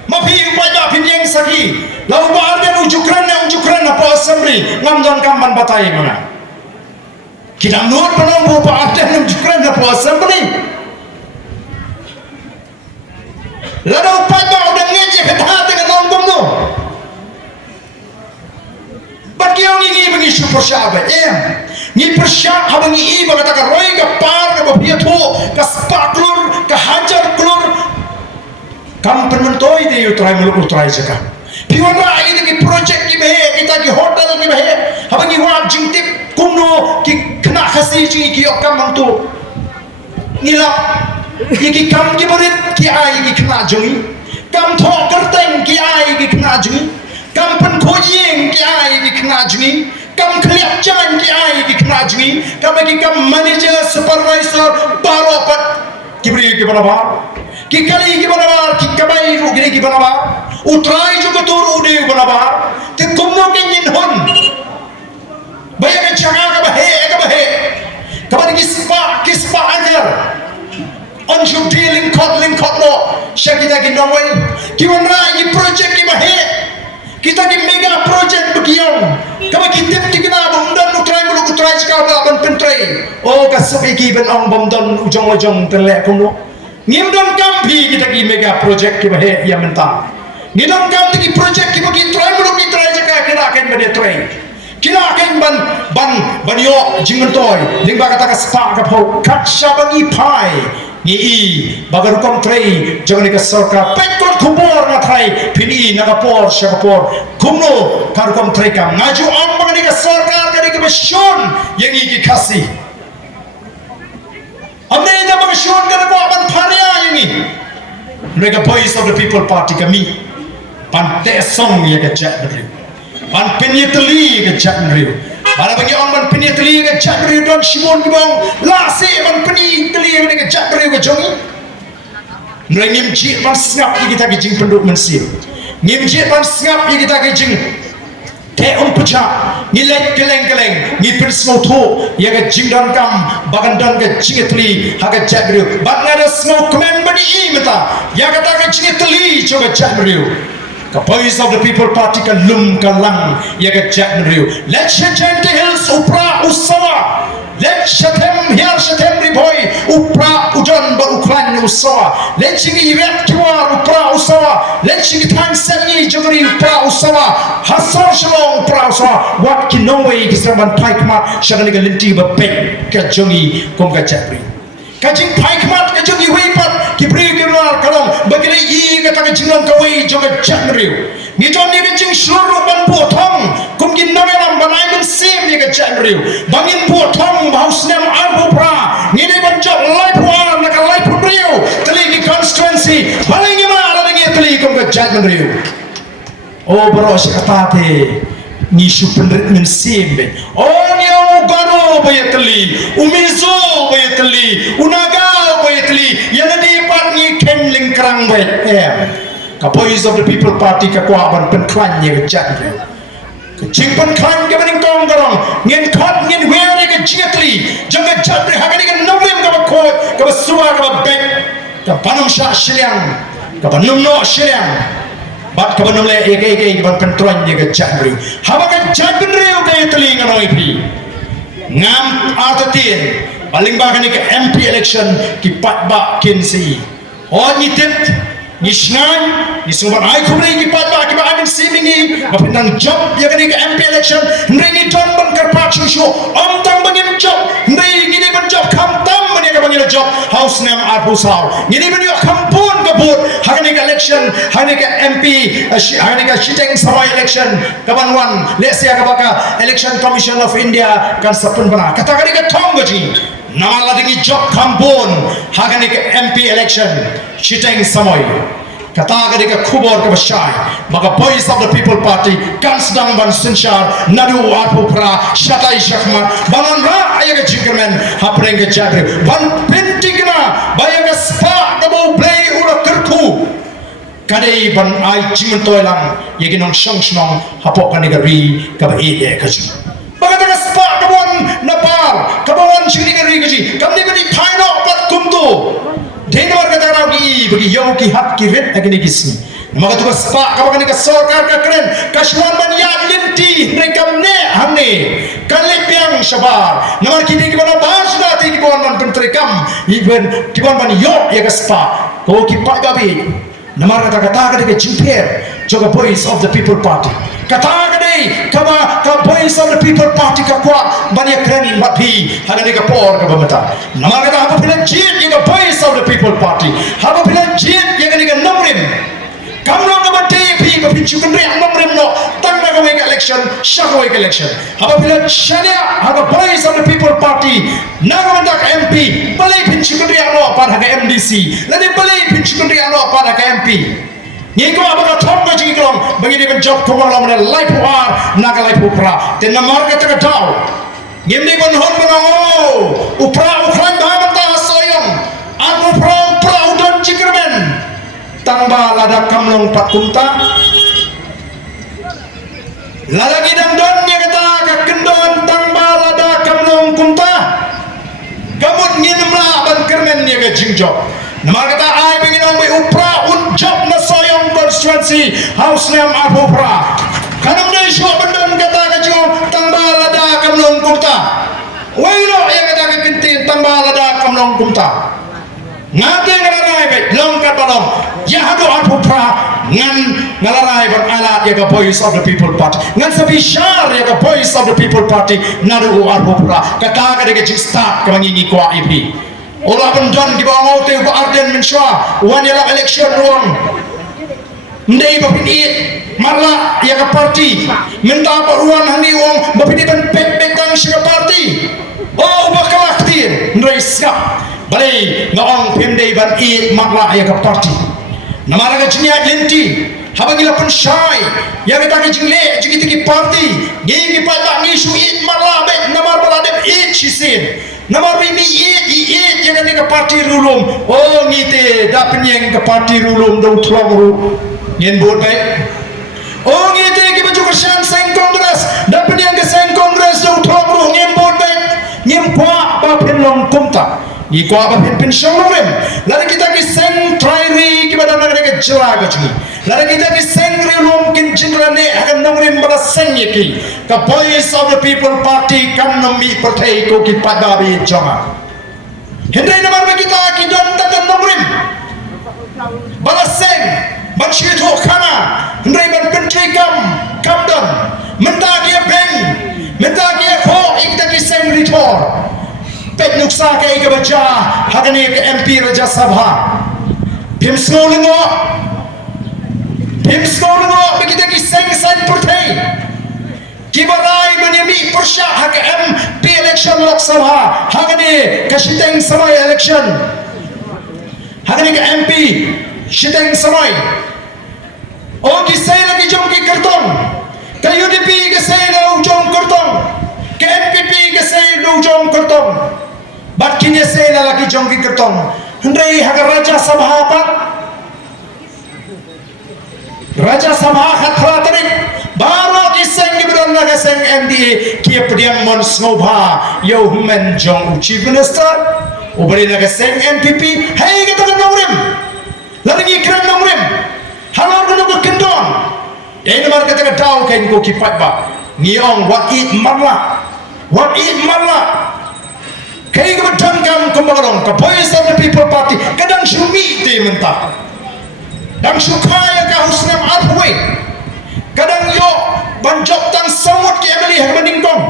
mafi upaya pinyeng saki lau baar dan ujukran apa assembly ngam don kamban batai mana kita nur penombo baar dan ujukran apa assembly lalu upaya udah ngeje kata dengan nombong tu bagi orang ini bagi super syabat ni persyak habangi iba kata ka roi ka par ka babiatu ka spaklur ka hajar klur kam penmentoi de utrai muluk utrai jaka piwana ini ki project ki behe kita ki hotel ki behe habangi wab jingtip kumno ki kena khasi ji ki okam mantu nilap ki kam ki barit ki ai ki kena jungi kam tho kerteng ki ai ki kena jungi kam pen khojing ki ai ki kena jungi kam khliap chan ki ai ki kena jungi kam bagi kam manager supervisor baropat ki beri ki banabar ki kali ki banabar ki kabai ru ki banabar utrai ju betur ude banabar te kumno ke nyin hon bayang ke jaga ka bahe ka bagi kispa ajar on you dealing kot lo syakita ki nomoi ki wanra ki project ki bahe kita ki mega project begiang kama kita tikna bomdan utrai sekala ban pentrai oh kasuk iki ben ong bomdan ujung telek kuno ngimdan kampi kita ki mega project ki bahe ya mentang ngidam kam ki project ki bagi utrai sekala kira akan bade trai kira akan ban yo jingmentoi ning ba kata ka spa ka phau katsha bangi pai ni bagar kom trai jangan ke sarkar pekon kubor na trai phini na kapor syakapor kumno kar kom trai kam ngaju am bangani ke sarkar kari ke besion yang iki kasih amne ida besion kana ko aban pharia yang mereka voice of the people party kami pan tesong ya ke chat beri pan penyeteli ke chat beri Bala bagi orang ban peni teli ke cak beri don shimon ki bang lase ban peni teli ke cak beri ke jongi ngim ji ban snap kita ke jing penduk mensim ngim ji ban snap kita ke jing te peja ni lek keleng ni persno tho ya ke jing dan kam bagan dan ke jing teli ha ke cak beri ban ngada snow command bani imata ya kata ke jing teli coba cak beri the voice of the people party ka lum ka lang ya ka chat Rngiew let shatem hills upra usawa let shatem here shatem riboy upra ujon ba ukran usawa let chingi ret kiwar upra usawa let chingi tang sani jogri upra usawa hasar shalom upra usawa what ki no way kisaman paikma shagani ka linti ba pek ka jongi kom ka chat Rngiew kajing paikmat ka jongi weipat ki bri ki nar kalong bagile i ka ta jingan ka wei joga chat Rngiew ni ton ni jing shuru ban potong kum kin nameram banai men sim ni ka chat Rngiew bangin potong haus nem albupra ni ne ban job life war na ka life Rngiew teli ki constituency balingi ma ala ngi teli kum ka chat Rngiew oh bro shikatate ni super men sim be oh ni garo bayatli umizo bayatli unaga bayatli yana di pat ni ken lingkrang bay ka voice of the people party ka kwa ban pen klan ye ka chat ka ching pen klan ka ban tong garong ngin khat ngin were ka jitli janga chat re hagani ka nomlem ka ko ka suwa ka bek ka panum sha shliang ka panum no shliang bat ka banum le eke ban pen tron ye ka chat Rngiew haba ka chat Rngiew ka yetli nganoi phi ngam atatin paling bahkan ke MP election ki patba kinsi oh ni Thep ni snai ni sobat ai khumri ki patba ki ba amin simingi bapinang job ya kan ke MP election ngi ton ban karpak shu om tang bangin job ngi ni ban job kam tam mani ka bangin job house name arpusau ni ban yo kampun kabut hakan ke election hakan ke MP hakan ke shiteng samai election kaban wan lesia ka baka election commission of India kan sapun bana kata kali ke thong goji namala dingi job kampun hakan ke MP election shiteng samai kata kali ke khubor ke bashai maka voice of the people party kan sedang ban sinshar nadu arpupra shatai shakmat banan ra ayaga jingkermen hapreng ke jadre ban pentikna bayaga spa kabo play ura kerku Kadei ban ai jimen toilang yagi nong shong snong hapok kanigari kabai kaju bagata ka spa kabon napal kabon shirigari kaji kamni bani phaino pat kumtu denwar ka tara gi bagi yo ki hak ki vet agni kisni maka tu ka spa kabani ka sarkar ka kren kashwan ban ya linti rekamne hamne kalipiang shabar namar kini ki bana bahasna ti ki bon ban pentrekam even ki bon ban yo ya ka spa ko ki pa gabi namar kata ke jingper joga voice of the people party kata kadai kama ka voice of the people party ka kwa bani kren mapi hagani ka por ka bamata namar kata haba pila jit ka voice of the people party haba pila jit yang ka namrim kamlong ka bate pi ka pinchukan ri namrim no tangna ka wek election shah wek election haba pila shania haba voice of the people party nagamanda ka MP balai pinchukan ri ano par haga MDC lani balai pinchukan ri ano par haga MP Niko abang thom ko jing klong bagi dia job ko malam na life war naga life upra ten namar ka taka daw ngem ni ban hon banango upra ukran bhamanta soyong aku upra udon jikermen tangba lada kamlong pakunta lada gidang don dia kata ka kendon tangba lada kamlong kunta gamut nginmla ban kermen dia ka jingjob namar kata ai bagi nong upra job na soyong constituency house name apopra kanam dai sho bandon kata ka jo tangba lada kamlong kumta wailo ya kata ka kintin tangba lada kamlong kumta ngate ngalarai be long ka balong ya hado apopra ngan ngalarai bang ala ya ka voice of the people party ngan sabi shar ya ka voice of the people party naru apopra kata ka de start ka mangi kwa ipi olah pendon di bawah te ba arden menswa wan ya election ruang ndai ba pin marla ya ka party minta ba ruang hani wong ba pin ban pek tang sya party oh ba kalaktir ndai sak balai ngong pindai ban marla ya ka party namara ka jinya lenti habagila pun syai ya ka tak jingle jigi party gi pa ba ni su marla be namar bala de chisin namar mi jangan ni ke parti rulum oh ngite dapat yang ke parti rulum dong tulang ru nyen bot baik oh ngite ki baju kersan seng kongres dapat yang ke seng kongres dong tulang ru nyen bot baik nyen kwa ba pin long kumta ni kwa ba pin shongorem lari kita ki seng trairi ki badan na ke jela ga chuni lari kita ki seng rulum kin jingrane akan nongrim bala seng yeki ka voice of the people party kan nomi partai ko ki padabi jama hendai namar kita ki don takan nongrim bala seng ban shito khana hendai ban pentri kamdon menta ki ben menta ki ko ikta ki seng ritor pet nuksa ka ika baca hagani ke MP Raja Sabha pimsno lengo begita ki seng partai kibarai menyemi persya hak MP election Lok Sabha hagani ke shiteng samai election hagani ke MP shiteng samai oh ki say lagi jom ki kartong ke UDP ke say na ujong kartong ke MPP ke say na ujong kartong bat kini say na lagi jom ki kartong hendai hak Raja Sabha apa Raja Sabha khatra tarik baru kiseng gibran na kiseng MDA kia pediang mon snobha yo human jong chief minister ubari na kiseng MPP hey kita kan nongrim lagi keren nongrim halor guna ko kendon ini mar kata daw kain ko kipat ba ngiong what it marla kai ko tangkam kumbalong ka voice of the people party kadang syumi te mentah dan sukaya ka husnam arhwe kadang yo banjok tang samut ki emeli hak meningkong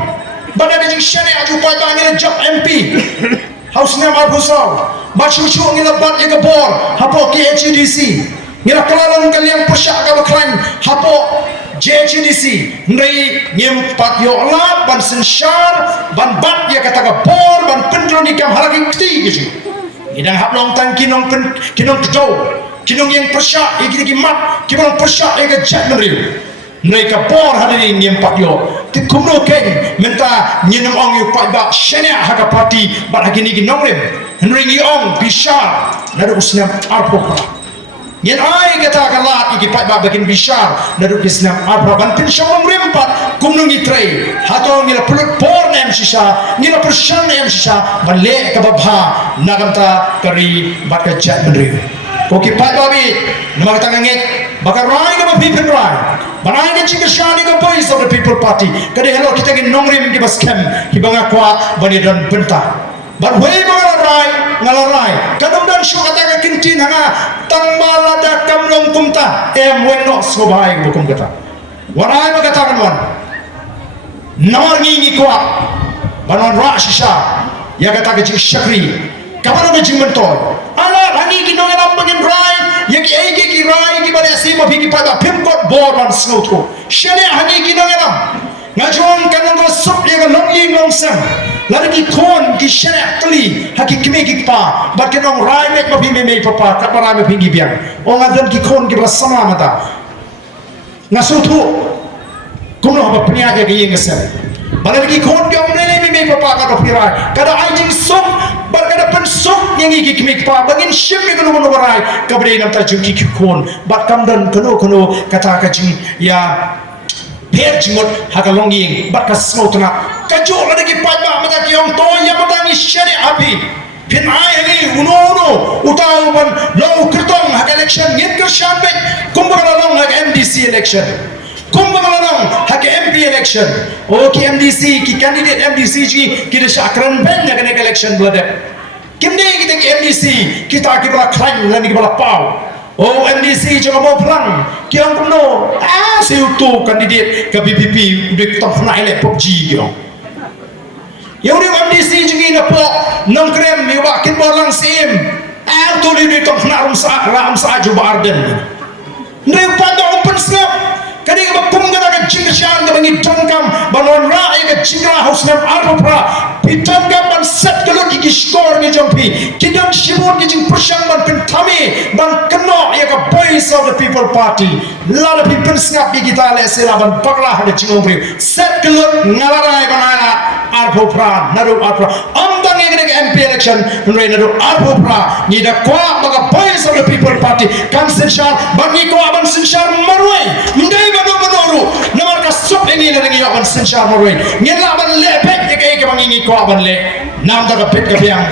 bana de shane aju pa ba ngin job MP husnam arhusau ba chuchu ngin bat ye ka bor hapo ki HDC ngira kalalong kaliang persyak ka baklan hapo JHDC ndai nyem pat yo la ban sensyar ban bat ye kata ka bor ban pendroni kam halaki kti gitu idang haplong tang kinong tjau kinong yang persyak iki mat kinong persyak ke jat meriu mereka bor hari ini nyempat yo ti kumno ken menta nyenem ong yu pat ba shania haka party bat hagi ni ginong rem Rngiew Pisa nadu usnam arpopra Yen ai kata kalat iki pat ba bakin bishar nadu Islam arba ban pin shawang rempat kumnung itrei hato ngila pulut por nem shisha ngila pershan nem shisha bale ka babha nagamta kari bat ka jat bendri koki pat babi nama kata ngit bakar rai ka babi pin rai banai ka Jingshahthied ka boys of the people party kade hello kita ki nongrim ki baskem ki banga kwa bani dan benta but way ngalarai kadang dan syu kata ka kintin hanga tangbala da kamlong kumta wenno sobai bukum kata warai ma kata kan wan namar ngi kwa banon ra shisha ya kata ka Jingshahthied kapano ka jingmentol ala hani ki nong ram bagin rai ya ki ai ki rai ki bale asima bhi ki pada pimkot bor wan snotho shane hani ki nong ram ngajong kanong ko sup ya ka longling long sam lagi kon ki shane tli haki kimi ki pa bat ke nong rai mek ma bhi me papa kapara me bhi biang o ngadan ki kon ki basama mata ngasuthu kuno ba pnya ke ki ngasam balagi kon ki omne me papa ka pirai kada ai jing sum barkada pensuk yang iki kimi pa bangin Shim ni kuno kuno rai kabre nam ta jung ki kon bat kamdan kuno kata ka jing ya per jimot haka longing bat ka smotna ka jo la ki pa ba mata ki ong to ya mata ni shari api Phin ai ni uno utau ban lo kertong haka election ngin kershan be kumbara long haka MDC election kumbara long haka MP election o ki MDC ki candidate MDC ji ki de shakran ben haka election blade kimne kita ki MDC kita ki bala klan lan ki bala pau oh MDC jangan mau pelang ki ang kuno si utu candidate ke BPP de kita pernah elek PUBG yo yo ni MDC ji na po nang krem mi wa kin bolang sim tu di kita pernah ram sa ju barden ni pada open snap kadi ka pum ka ka Jingshahthied ka bangi tangkam banon ra ka Jingra house nam arpra pitangkam ban set ka logi ki score ni jompi kidam shimon ki jing persang ban pentami ban keno ya ka boys of the people party Lada people snap ki kita le sela ban pakla ha jingomri set ka log ngalarai banana arpra nadu arpra amdang ya ka MP election nrai nadu arpra ni da kwa baga boys of the people party kan senshar bangi ko aban senshar marwai ndai menuru nomor kasuk ini lagi aban senshar marwai ngela ban lepek ke ke bangi ko aban le nam da pet ke biang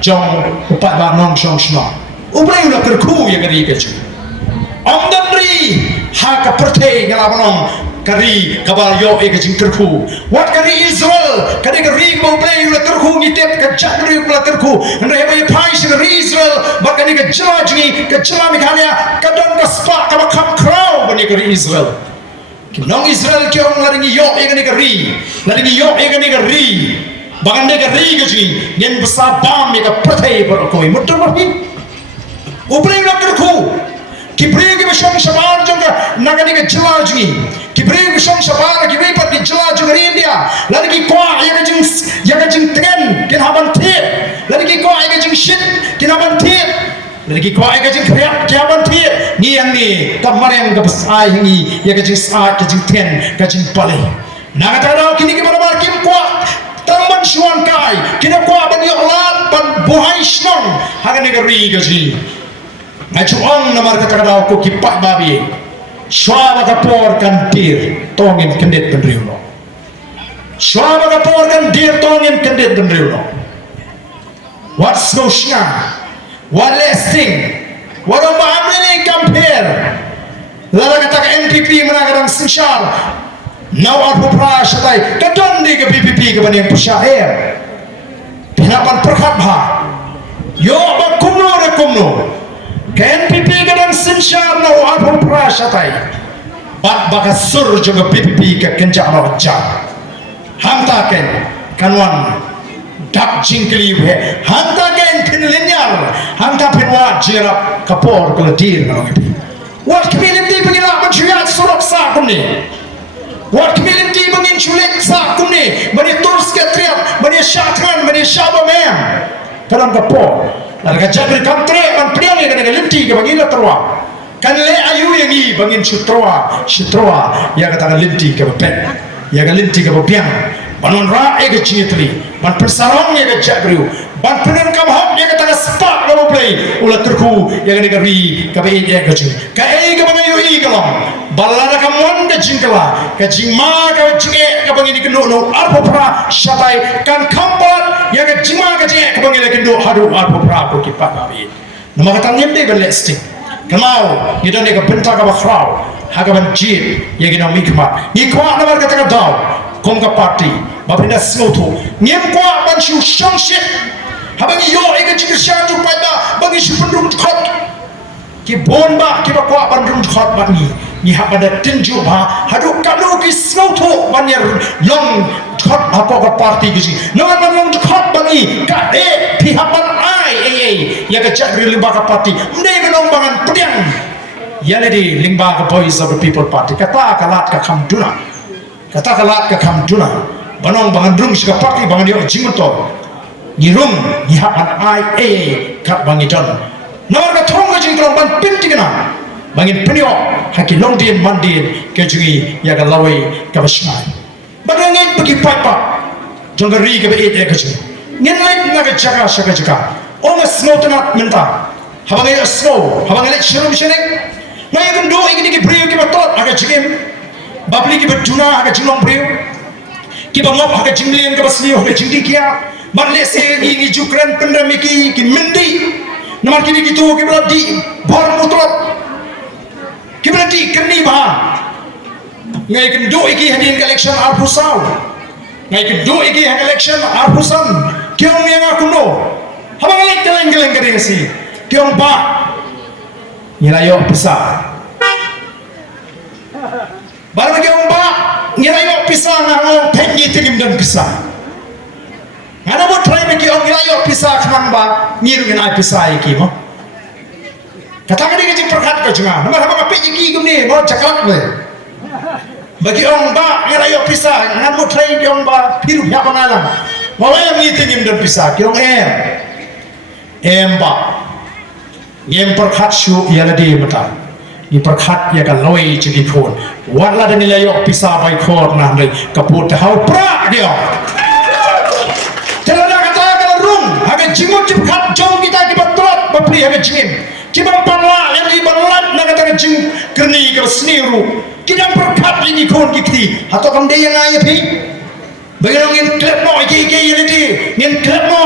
jong upat ba nong shong shno ublai ulah kerku ya kari ke chu amdamri ha ka perthe ngela banong kari kabal yo e ke jing kerku wat kari Israel kari kari mo play ulah kerku ni Thep ka jakri ulah kerku ndai ba pai shi kari Israel ba kani ke jajni ke chalami khania kadon ka spa ka kham crow bani kari Israel nong Israel ke ong laringi yo e kani kari bagan de kari ke jing ngen besar bam e ka perthe ber ko mutur mahi ublai ulah kerku kibri ke bashong shabar jangka nagani ke jilajni kibri ke bashong shabar kibri pat ke jilaju ke India lagi ki kwa ya ke jing tren kin haban Thied lagi ki kwa ya ke jing shit kin haban Thied lagi ki kwa ya ke jing kriat kin haban Thied ni yang ni kamar yang ke besai ni ya ke jing saat ke jing tren ke jing pale nagata dau kini ke barabar kim kwa tamban shuan kai kini kwa ban yolat ban buhai shnong hagan ke ri ke jing acuang namar kata kau ko kipak babi Shah baga por kan dir tongin kendet pendriuno Shah baga por kan dir tongin kendet pendriuno what's no shang what lasting what am I compare lada kata ka MPP mana kadang sinshar now aku prashatai kadang di ke BPP ke bani pushaher pinapan perkhat bha yo ba kumno KNPP kadang sinshar na uapun prashatai bat bakasur juga PPP ke kenjak raja hanta ken kanwan dak jingkli we hanta ken pin linear hanta pin wa jirap kapor keladir nang ipi wat community pengila mencuat surok sa kumni wat community mengin culik sa kumni bani turs ke triap bani syatran bani syabamem kadang kapor Larga jabri kantre man priang yang kena linti ke bangila terwa kan le ayu yang i bangin sutroa ya kata linti ke bepek ya kan linti ke bepiang banon ra ega chitli ban persarong ega jagriu ban penen kam hok ega tanga spak lo play ula terku ega ega ri ka be ega chi ka ega bangayo igalom balada kamon ka jingkala ka jingma ka jinge ka bangini kendo no arpopra shatai kan kampat ega jingma ka jinge ka bangini kendo hadu arpopra ko ki pakabi nama kata nyembe balestik kamau ida ne ka benta ka bakhrau hagaban jit ega no mikma ni kwa nama kata ka daw Kongka party, bapinda snoto, nyem kwa banshu shangshit, habangi yo ega jikishan tu pada, bangi shupendrum khot, ki bonba ki bakwa bandrum khot bani, ni habada tinju ba, hadu kanu ki snoto banyer long khot hapoka party kisi, nangan long khot bangi, Kadei pi haban ai, yaga jagri limbaga party, mne nong bangan pediang, yanedi limbaga boys of the people party, kata kalat ka kamduna. Kata kalat ke kam juna banong bangan rung sika parti bangan yo jingoto ni rung ni hapan ai kat bangi don nomor ka thong ka jingkron ban pinti kana bangin penyo haki long din mandin ke jungi ya ka lawai ka basnai bangai bagi papa jongari ke be e ka jungi ngin lai na ka jaga saka jaga onga snow tana menta habangai snow habangai shirum shirik ngai kan do igini ki priyo ki batot aga jigim babli ki batuna aga jinglong priyo ki bangop aga jinglien ka basli aga jingdi kia marle se ni jukran pandamiki ki mendi namar kini gitu ki beradi bor mutrot ki beradi kerni ba ngai kan do iki hadin election arpusau ngai kan do iki election arpusan kyong yang aku no habang ngai teleng-teleng ka ding si kyong ba nilayo Pisa baru bagi umba ngirayo Pisa ngang pengi tingim dan Pisa ngana mo try bagi ngirayo Pisa kemang ba ngiru ngai Pisa iki mo kata ngadi ngajing perkat ka junga nama nama pe iki gumni mo jakak we bagi umba ngirayo Pisa ngana mo try bagi umba piru ya pangalang mo ay ngi tingim dan Pisa kyong ba ngem perkat syu ya ladi mata ni perkhat ya kan loi jadi phone wala dan nilai yok Pisa bai khor na le kaput hau pra dia telada kata kan rung haga jimut jipkhat jong kita ki batrot bapri haga jim kibang panla yang di balat na kata jing kerni ke sniru kidang perkhat ini khon kiti atau kan dia yang aja pi bagaimana ngin klep no iki ini di ngin klep no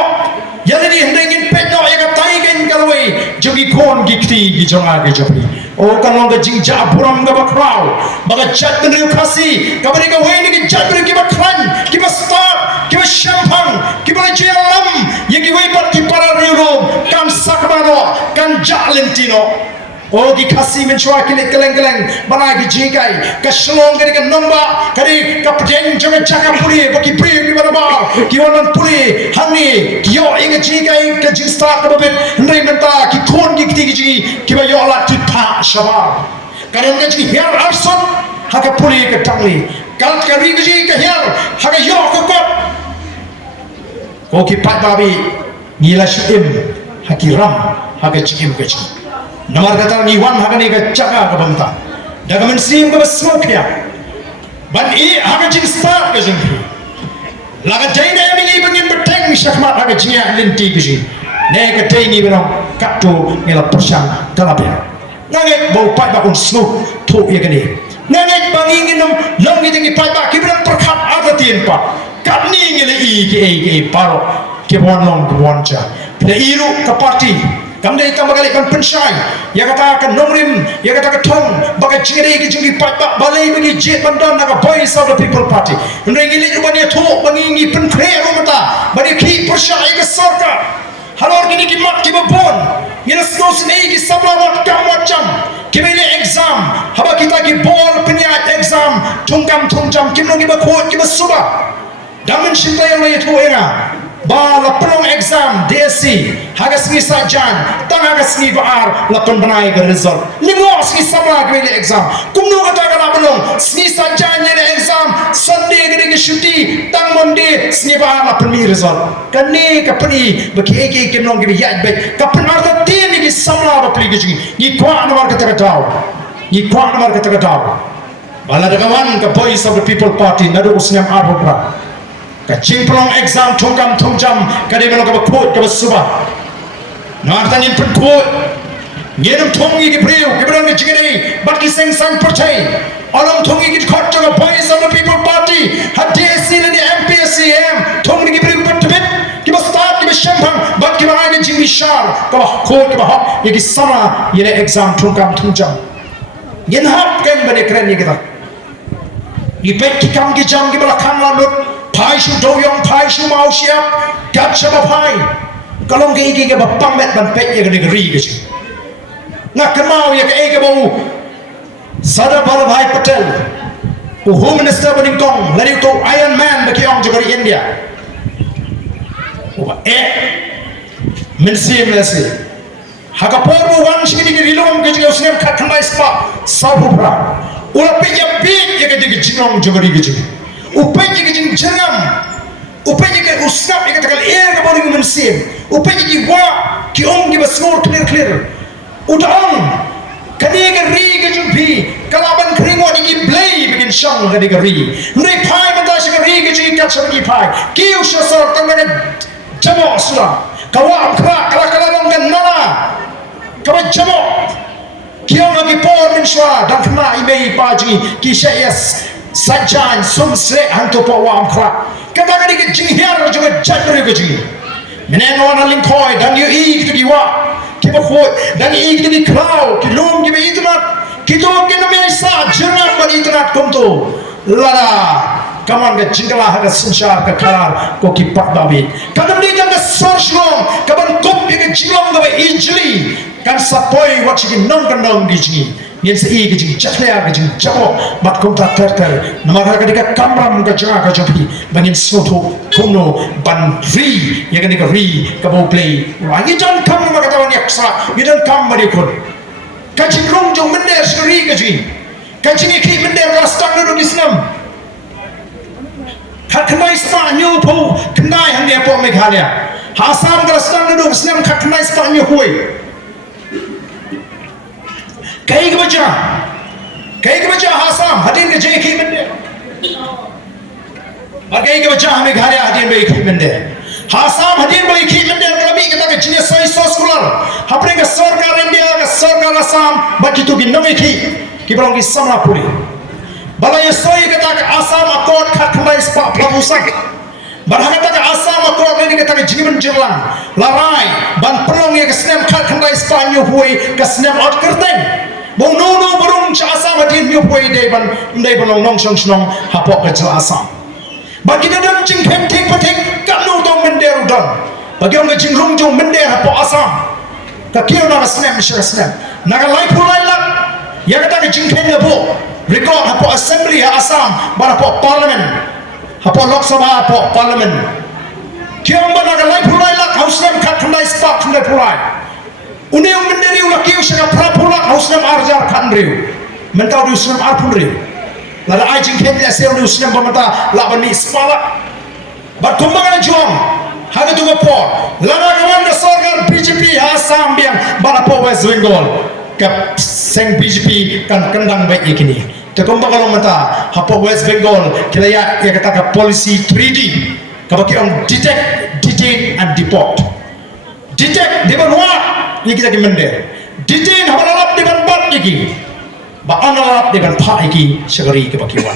jadi hendak ngin pet no ya kata ingin kaloi jogi khon kiti gijonga gijopi oh kalau nggak jingja buram nggak bakrau, baga cat dengan kasi, kabari ka wain dengan cat dengan kibat kran, kibat star, kibat champagne, kibat jelam, yang kibat parti para Rngiew, kan sakmano, kan jalentino. Oh di kasi mencuak kilik keleng-keleng, banai ki jikai, kaslong kari ka nomba, kari kapten jangan cakap puri, bagi puri di mana ba, kiwanan puri, hani, kiyo inga jikai, ka jingstar ka babit, hendai menta, ki kon ki kiti ki kiba yo alat ki pa shabab, kari nga jiki hiar arson, haka puri ka tangli, kalat kari ki jiki ka hiar, haka yo ka kot, oh ki pat babi, ngila syuim, haki ram, haka jikim ka jiki. Namar kata ngiwan hagani ka caka ka banta daga men sim ka smoke ya ban i haga jing start ka jinghi laga jaina mi ngi bangin beteng mi shakmat haga jia linti biji ne ka taini beno katto ngela persang kalabya ngange bau pat ba kun smoke to ya gani ngange bangin nom long ni tingi pat ba kibran perkhat aga tien pa katni ngele i ke paro ke bon long bon cha pina iru ka party kamdai kam bagalik kan pensyai ya kata kan nomrim ya kata ka thong baga jingri ki jungi pat ba balai bagi jet bandam naga voice of the people party ndai ngili ubani tho bangi ngi pen khre rumata bani ki persyai ka sarkar halor kini ki mat ki babon ngila snos nei ki sabawat kam macam kimile exam haba kita ki bol peniat exam tungkam kimno ki ba khot ki ba suba damen shinta yang lai tho era ba lapong exam DSC hagas ni sajan tang hagas ni baar lapon banai ke result lingos ni sabla ke exam kumno kata kala belum ni sajan ni exam Sunday ke shuti tang Monday ni baar lapon mi result kani kapani baki eke ke nong ke yat bet kapan arta tin ni sabla ba pli ke ni kwa nomor kata kata bala dagawan ke voice of the people party nadu usnyam abokra Kacing pelong exam tungkam tungjam kadai melok ke kod ke subah. Nanti ni pun kod. Nyenam tungi ke priu ke berang ke jingani bagi seng sang percaya. Alam tungi ke kod jaga boys of the people party. Hati hasil ni MPSCM tungi ke priu bertebet. Kita start kita Shim bagi kita lagi Jingshahthied. Kau kod kita hak yang sama ini exam tungkam tungjam. Yen hak kan bade keren ni kita. Ipek kikam ki jam ki belakang lalut. Pai shu doyong, pai shu mau siap, gat siapa pai. Kalau ke iki ke bapang met ban pek ya ke negeri ke sih. Nak kemau ya ke eke bau. Sada Vallabhbhai Patel, Home Minister Beningkong, lari tu Iron Man bagi orang jogari India. Uba mensim lasi. Haka porbu wan sikit ke rilom ke juga usnem kat kemai spa sabupra. Ulah pek ya pek ya ke jingong jogari ke sih. Upaya jika jing jengam, upaya jika usnap jika takal air ke bawah mensim, upaya jika wa ki om ki basmur clear, udang kani ke ri ke jumpi, kalaban keringo jika blay bikin syang kani ke ri, nai pai mentas ke ri ke jika kat syang pai, ki usasar tangan jamo sudah, kawam kera kala dongkan nana, kawan jamo, ki om lagi por mensua dan kena imei paji ki syayas. Sajan sumsre hantu pawam krak. Kadang-kadang kita jinghiar juga jatuh ke jing. Menengo na lingkoi dan yu kita diwa. Kita khot dan kita di klau. Kilum kita internet. Kita kena biasa jangan ber internet kumtu. Lada. Kaman ke jinglah ke sensar ke kalar ko kipak babit. Kadang-kadang ke search long. Kaman kup ke jinglang ke easily. Kan sapoi wat sigi nong di jing. Yen sei ke jing chakla ke jing chamo mat kom ta ter namara ka dika kamram ka jaga ka jopi bangin soto kono ban ri ya ka ri ka bo play wangi jan kam ma ka tawan yaksa you don't come mari kon ka jing rong jong mende sri ka jing ka jing ki mende ka stang no islam ha khnai spa nyu po khnai hang ne po meghalaya hasam ka stang no islam ka khnai spa nyu hoi Kaya ke baca hasam hadin ke jeki mende. Kaya ke baca hame ghare hadin be ki mende. Hasam hadin be ki mende kami kita ke jenis sai sekolah. Hapre ke sarkar India ke sarkar Assam bagi tu ki nami ki belong ki samla puri. Balai sai kata ke Assam akord khakhmai spa pramusak. Barang kata ke Assam akord ni kata ke jiman jelang. Larai ban perong ye ke snem khakhmai spa nyu hui ke snem out kerteng. Bung nono berung Assam hadin nyu hui dai ban nong song snong hapok ke Assam. Bagi dan jing kem ting pating kat nu dong mender udon. Bagi orang jing rung jong mender hapok Assam. Ka kieu na snem syar snem. Naga lai pulai lak. Ya kata ke jing kem lebo. Record hapok assembly ha Assam ban hapok parliament. Hapok Lok Sabha hapok parliament. Kieu ban naga lai pulai lak haus nem kat kandai spark kandai pulai. Uneung menderi ulah kiu sega prapulak hausnam arjar khandriu mentau di usnam arpunriu lada ajing kemnya sel di usnam pamata la bani spala bat kumbang juang haga tu por lada kawan ke sarkar BJP Assam biang balapo West Bengal ke seng BJP kan kendang baik ikini te kumbang kalau mata hapo West Bengal kilaya ya kata ke polisi 3D kabaki on detect detain and deport detect debanwa ni kita kimende detain habalap dengan bat iki ba analap dengan pha iki segeri ke bakiwan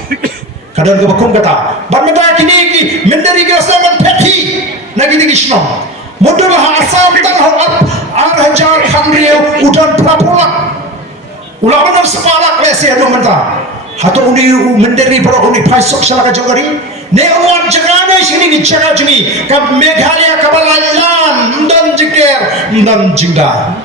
kadang ke bakum kata ban menda kini iki menderi ke saman pekhi nagi di kisno modul ha Assam tan har hajar Rngiew udan prapulak ulama sepalak lese adu menta hato uni menderi pro uni paisok sala ka jogari ne awak jagane sini ni jaga jumi ka Meghalaya kabalalan dan jiker dan jinda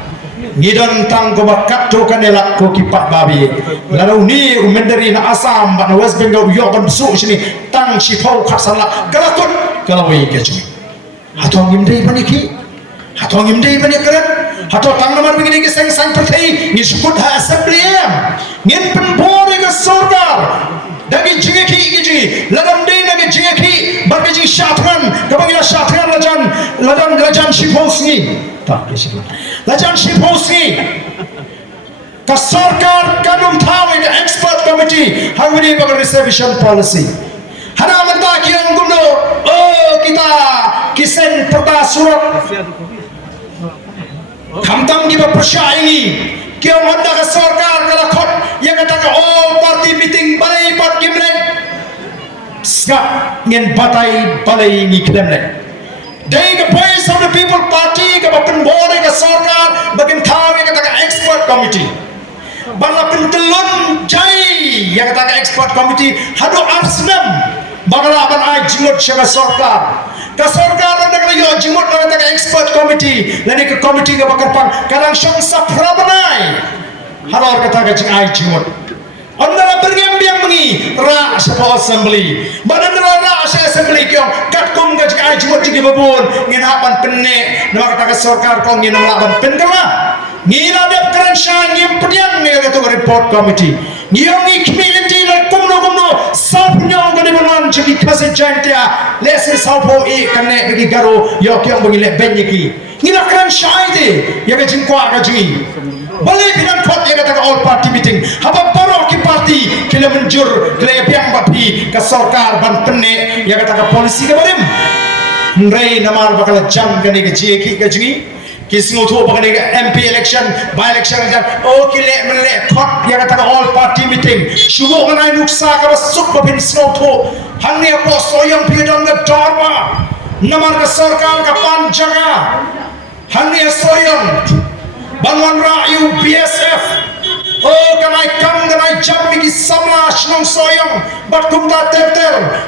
ngidan tang ko bakat to kanela ko kipak babi lalu ni menderi na Assam ban West Bengal yo ban su sini tang si pau khasala galakut kalawai ke jumi hato ngimdei paniki hato ngimdei panikaran hato tang nomor begini ke sang sang pertai ni sukut ha assembly ngin penbore ke surga dagi jingeki giji ladam dei nagi jingeki bagi Jingshahthied kabagi Jingshahthied lajan shiposni tak kisah lajan shiposni ka sarkar kanum thawe the expert committee hangni bagi reservation policy Hana menta kiong gumno, oh kita kisen perta surat. Kamtam di percaya ini, kiong Ynda ke sarkar kalau khot yang kata ke all party meeting balai part kimlek, sgap ngin batai balai ni kimlek. Dari ke voice of the people party ke bapen board ke sarkar bagian tahu yang kata ke expert committee. Bangla pentelun jai yang kata ke expert committee hadu absnam bangla aban ai jimut syara sarkar ka sarkar nak yo jimut kata ke expert committee lani ke committee ke bakar pang kadang syang saprabanai halor kata ke jing ai jimut Anda bergem biang mengi ra sebuah assembly badan ra assembly kyo kat kum ke jing ai jimut jing babun ngin hapan penne nama kata ke sarkar ko ngin laban pen kala ngila dep keren Shah ngim pediang ngil ketua report committee ngiyong community like kumno sapnyo gani banan jadi kase jantia lese sapo kane bagi garo yo kyong bagi le benyeki ngila keren Shah ite ya ke jingkwa ka jingi balik bilang kot ya kata all party meeting haba baro ki party kila menjur kila biang bapi ka sarkar ban penne ya kata ka polisi ka barim nrei namar bakal jam gani ke jeki ka jingi kisah tu apa kena MP election, by election aja. Oh kile melek kot yang kata all party meeting. Syukur menai nuksa kalau suk babin snow tu. Hanya bos soyang pidang ke dharma. Namar ke sarkar ke panjaga. Hanya soyang. Bangun Rngiew BSF. Oh kanai kam kanai jam lagi samla senang soyang. Bat kumta Thep.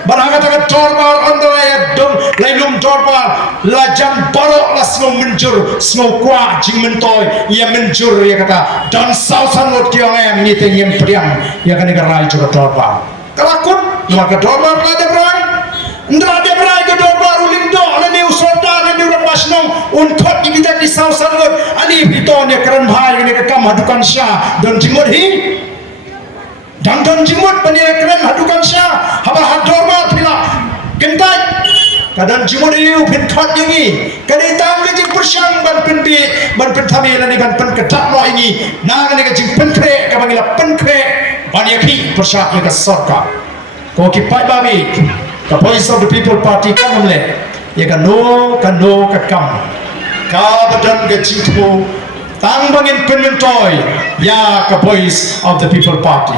Barang kata ke dharma andai dom lailum dharma. Lajang barok lah snow menjur snow kuah jing mentoy ia menjur ia kata dan sausan lot kiong yang ngiting yang periang ia kena kerai juga dorba kelakut maka dorba lada berai nda berai ke dorba ruling do lani usolda lani urang masnong unkot kita di sausan lot ali piton ya keren bhai ini ke kam hadukan Shah dan jimut hi dan jimut penilai keren hadukan Shah haba dorba pila gentai kadang jimut iu Phin thot ini kadai tang ke jing persyang ban penbi ban pentami lani ban pen kedak lo ini na kene ke jing penkre ke bangila penkre ban yaki persyang ke sarkar ko ki pai babi the voice of the people party kan mle ya kan no ka kam ka badan ke jingpo tang bangin penmentoy ya ka voice of the people party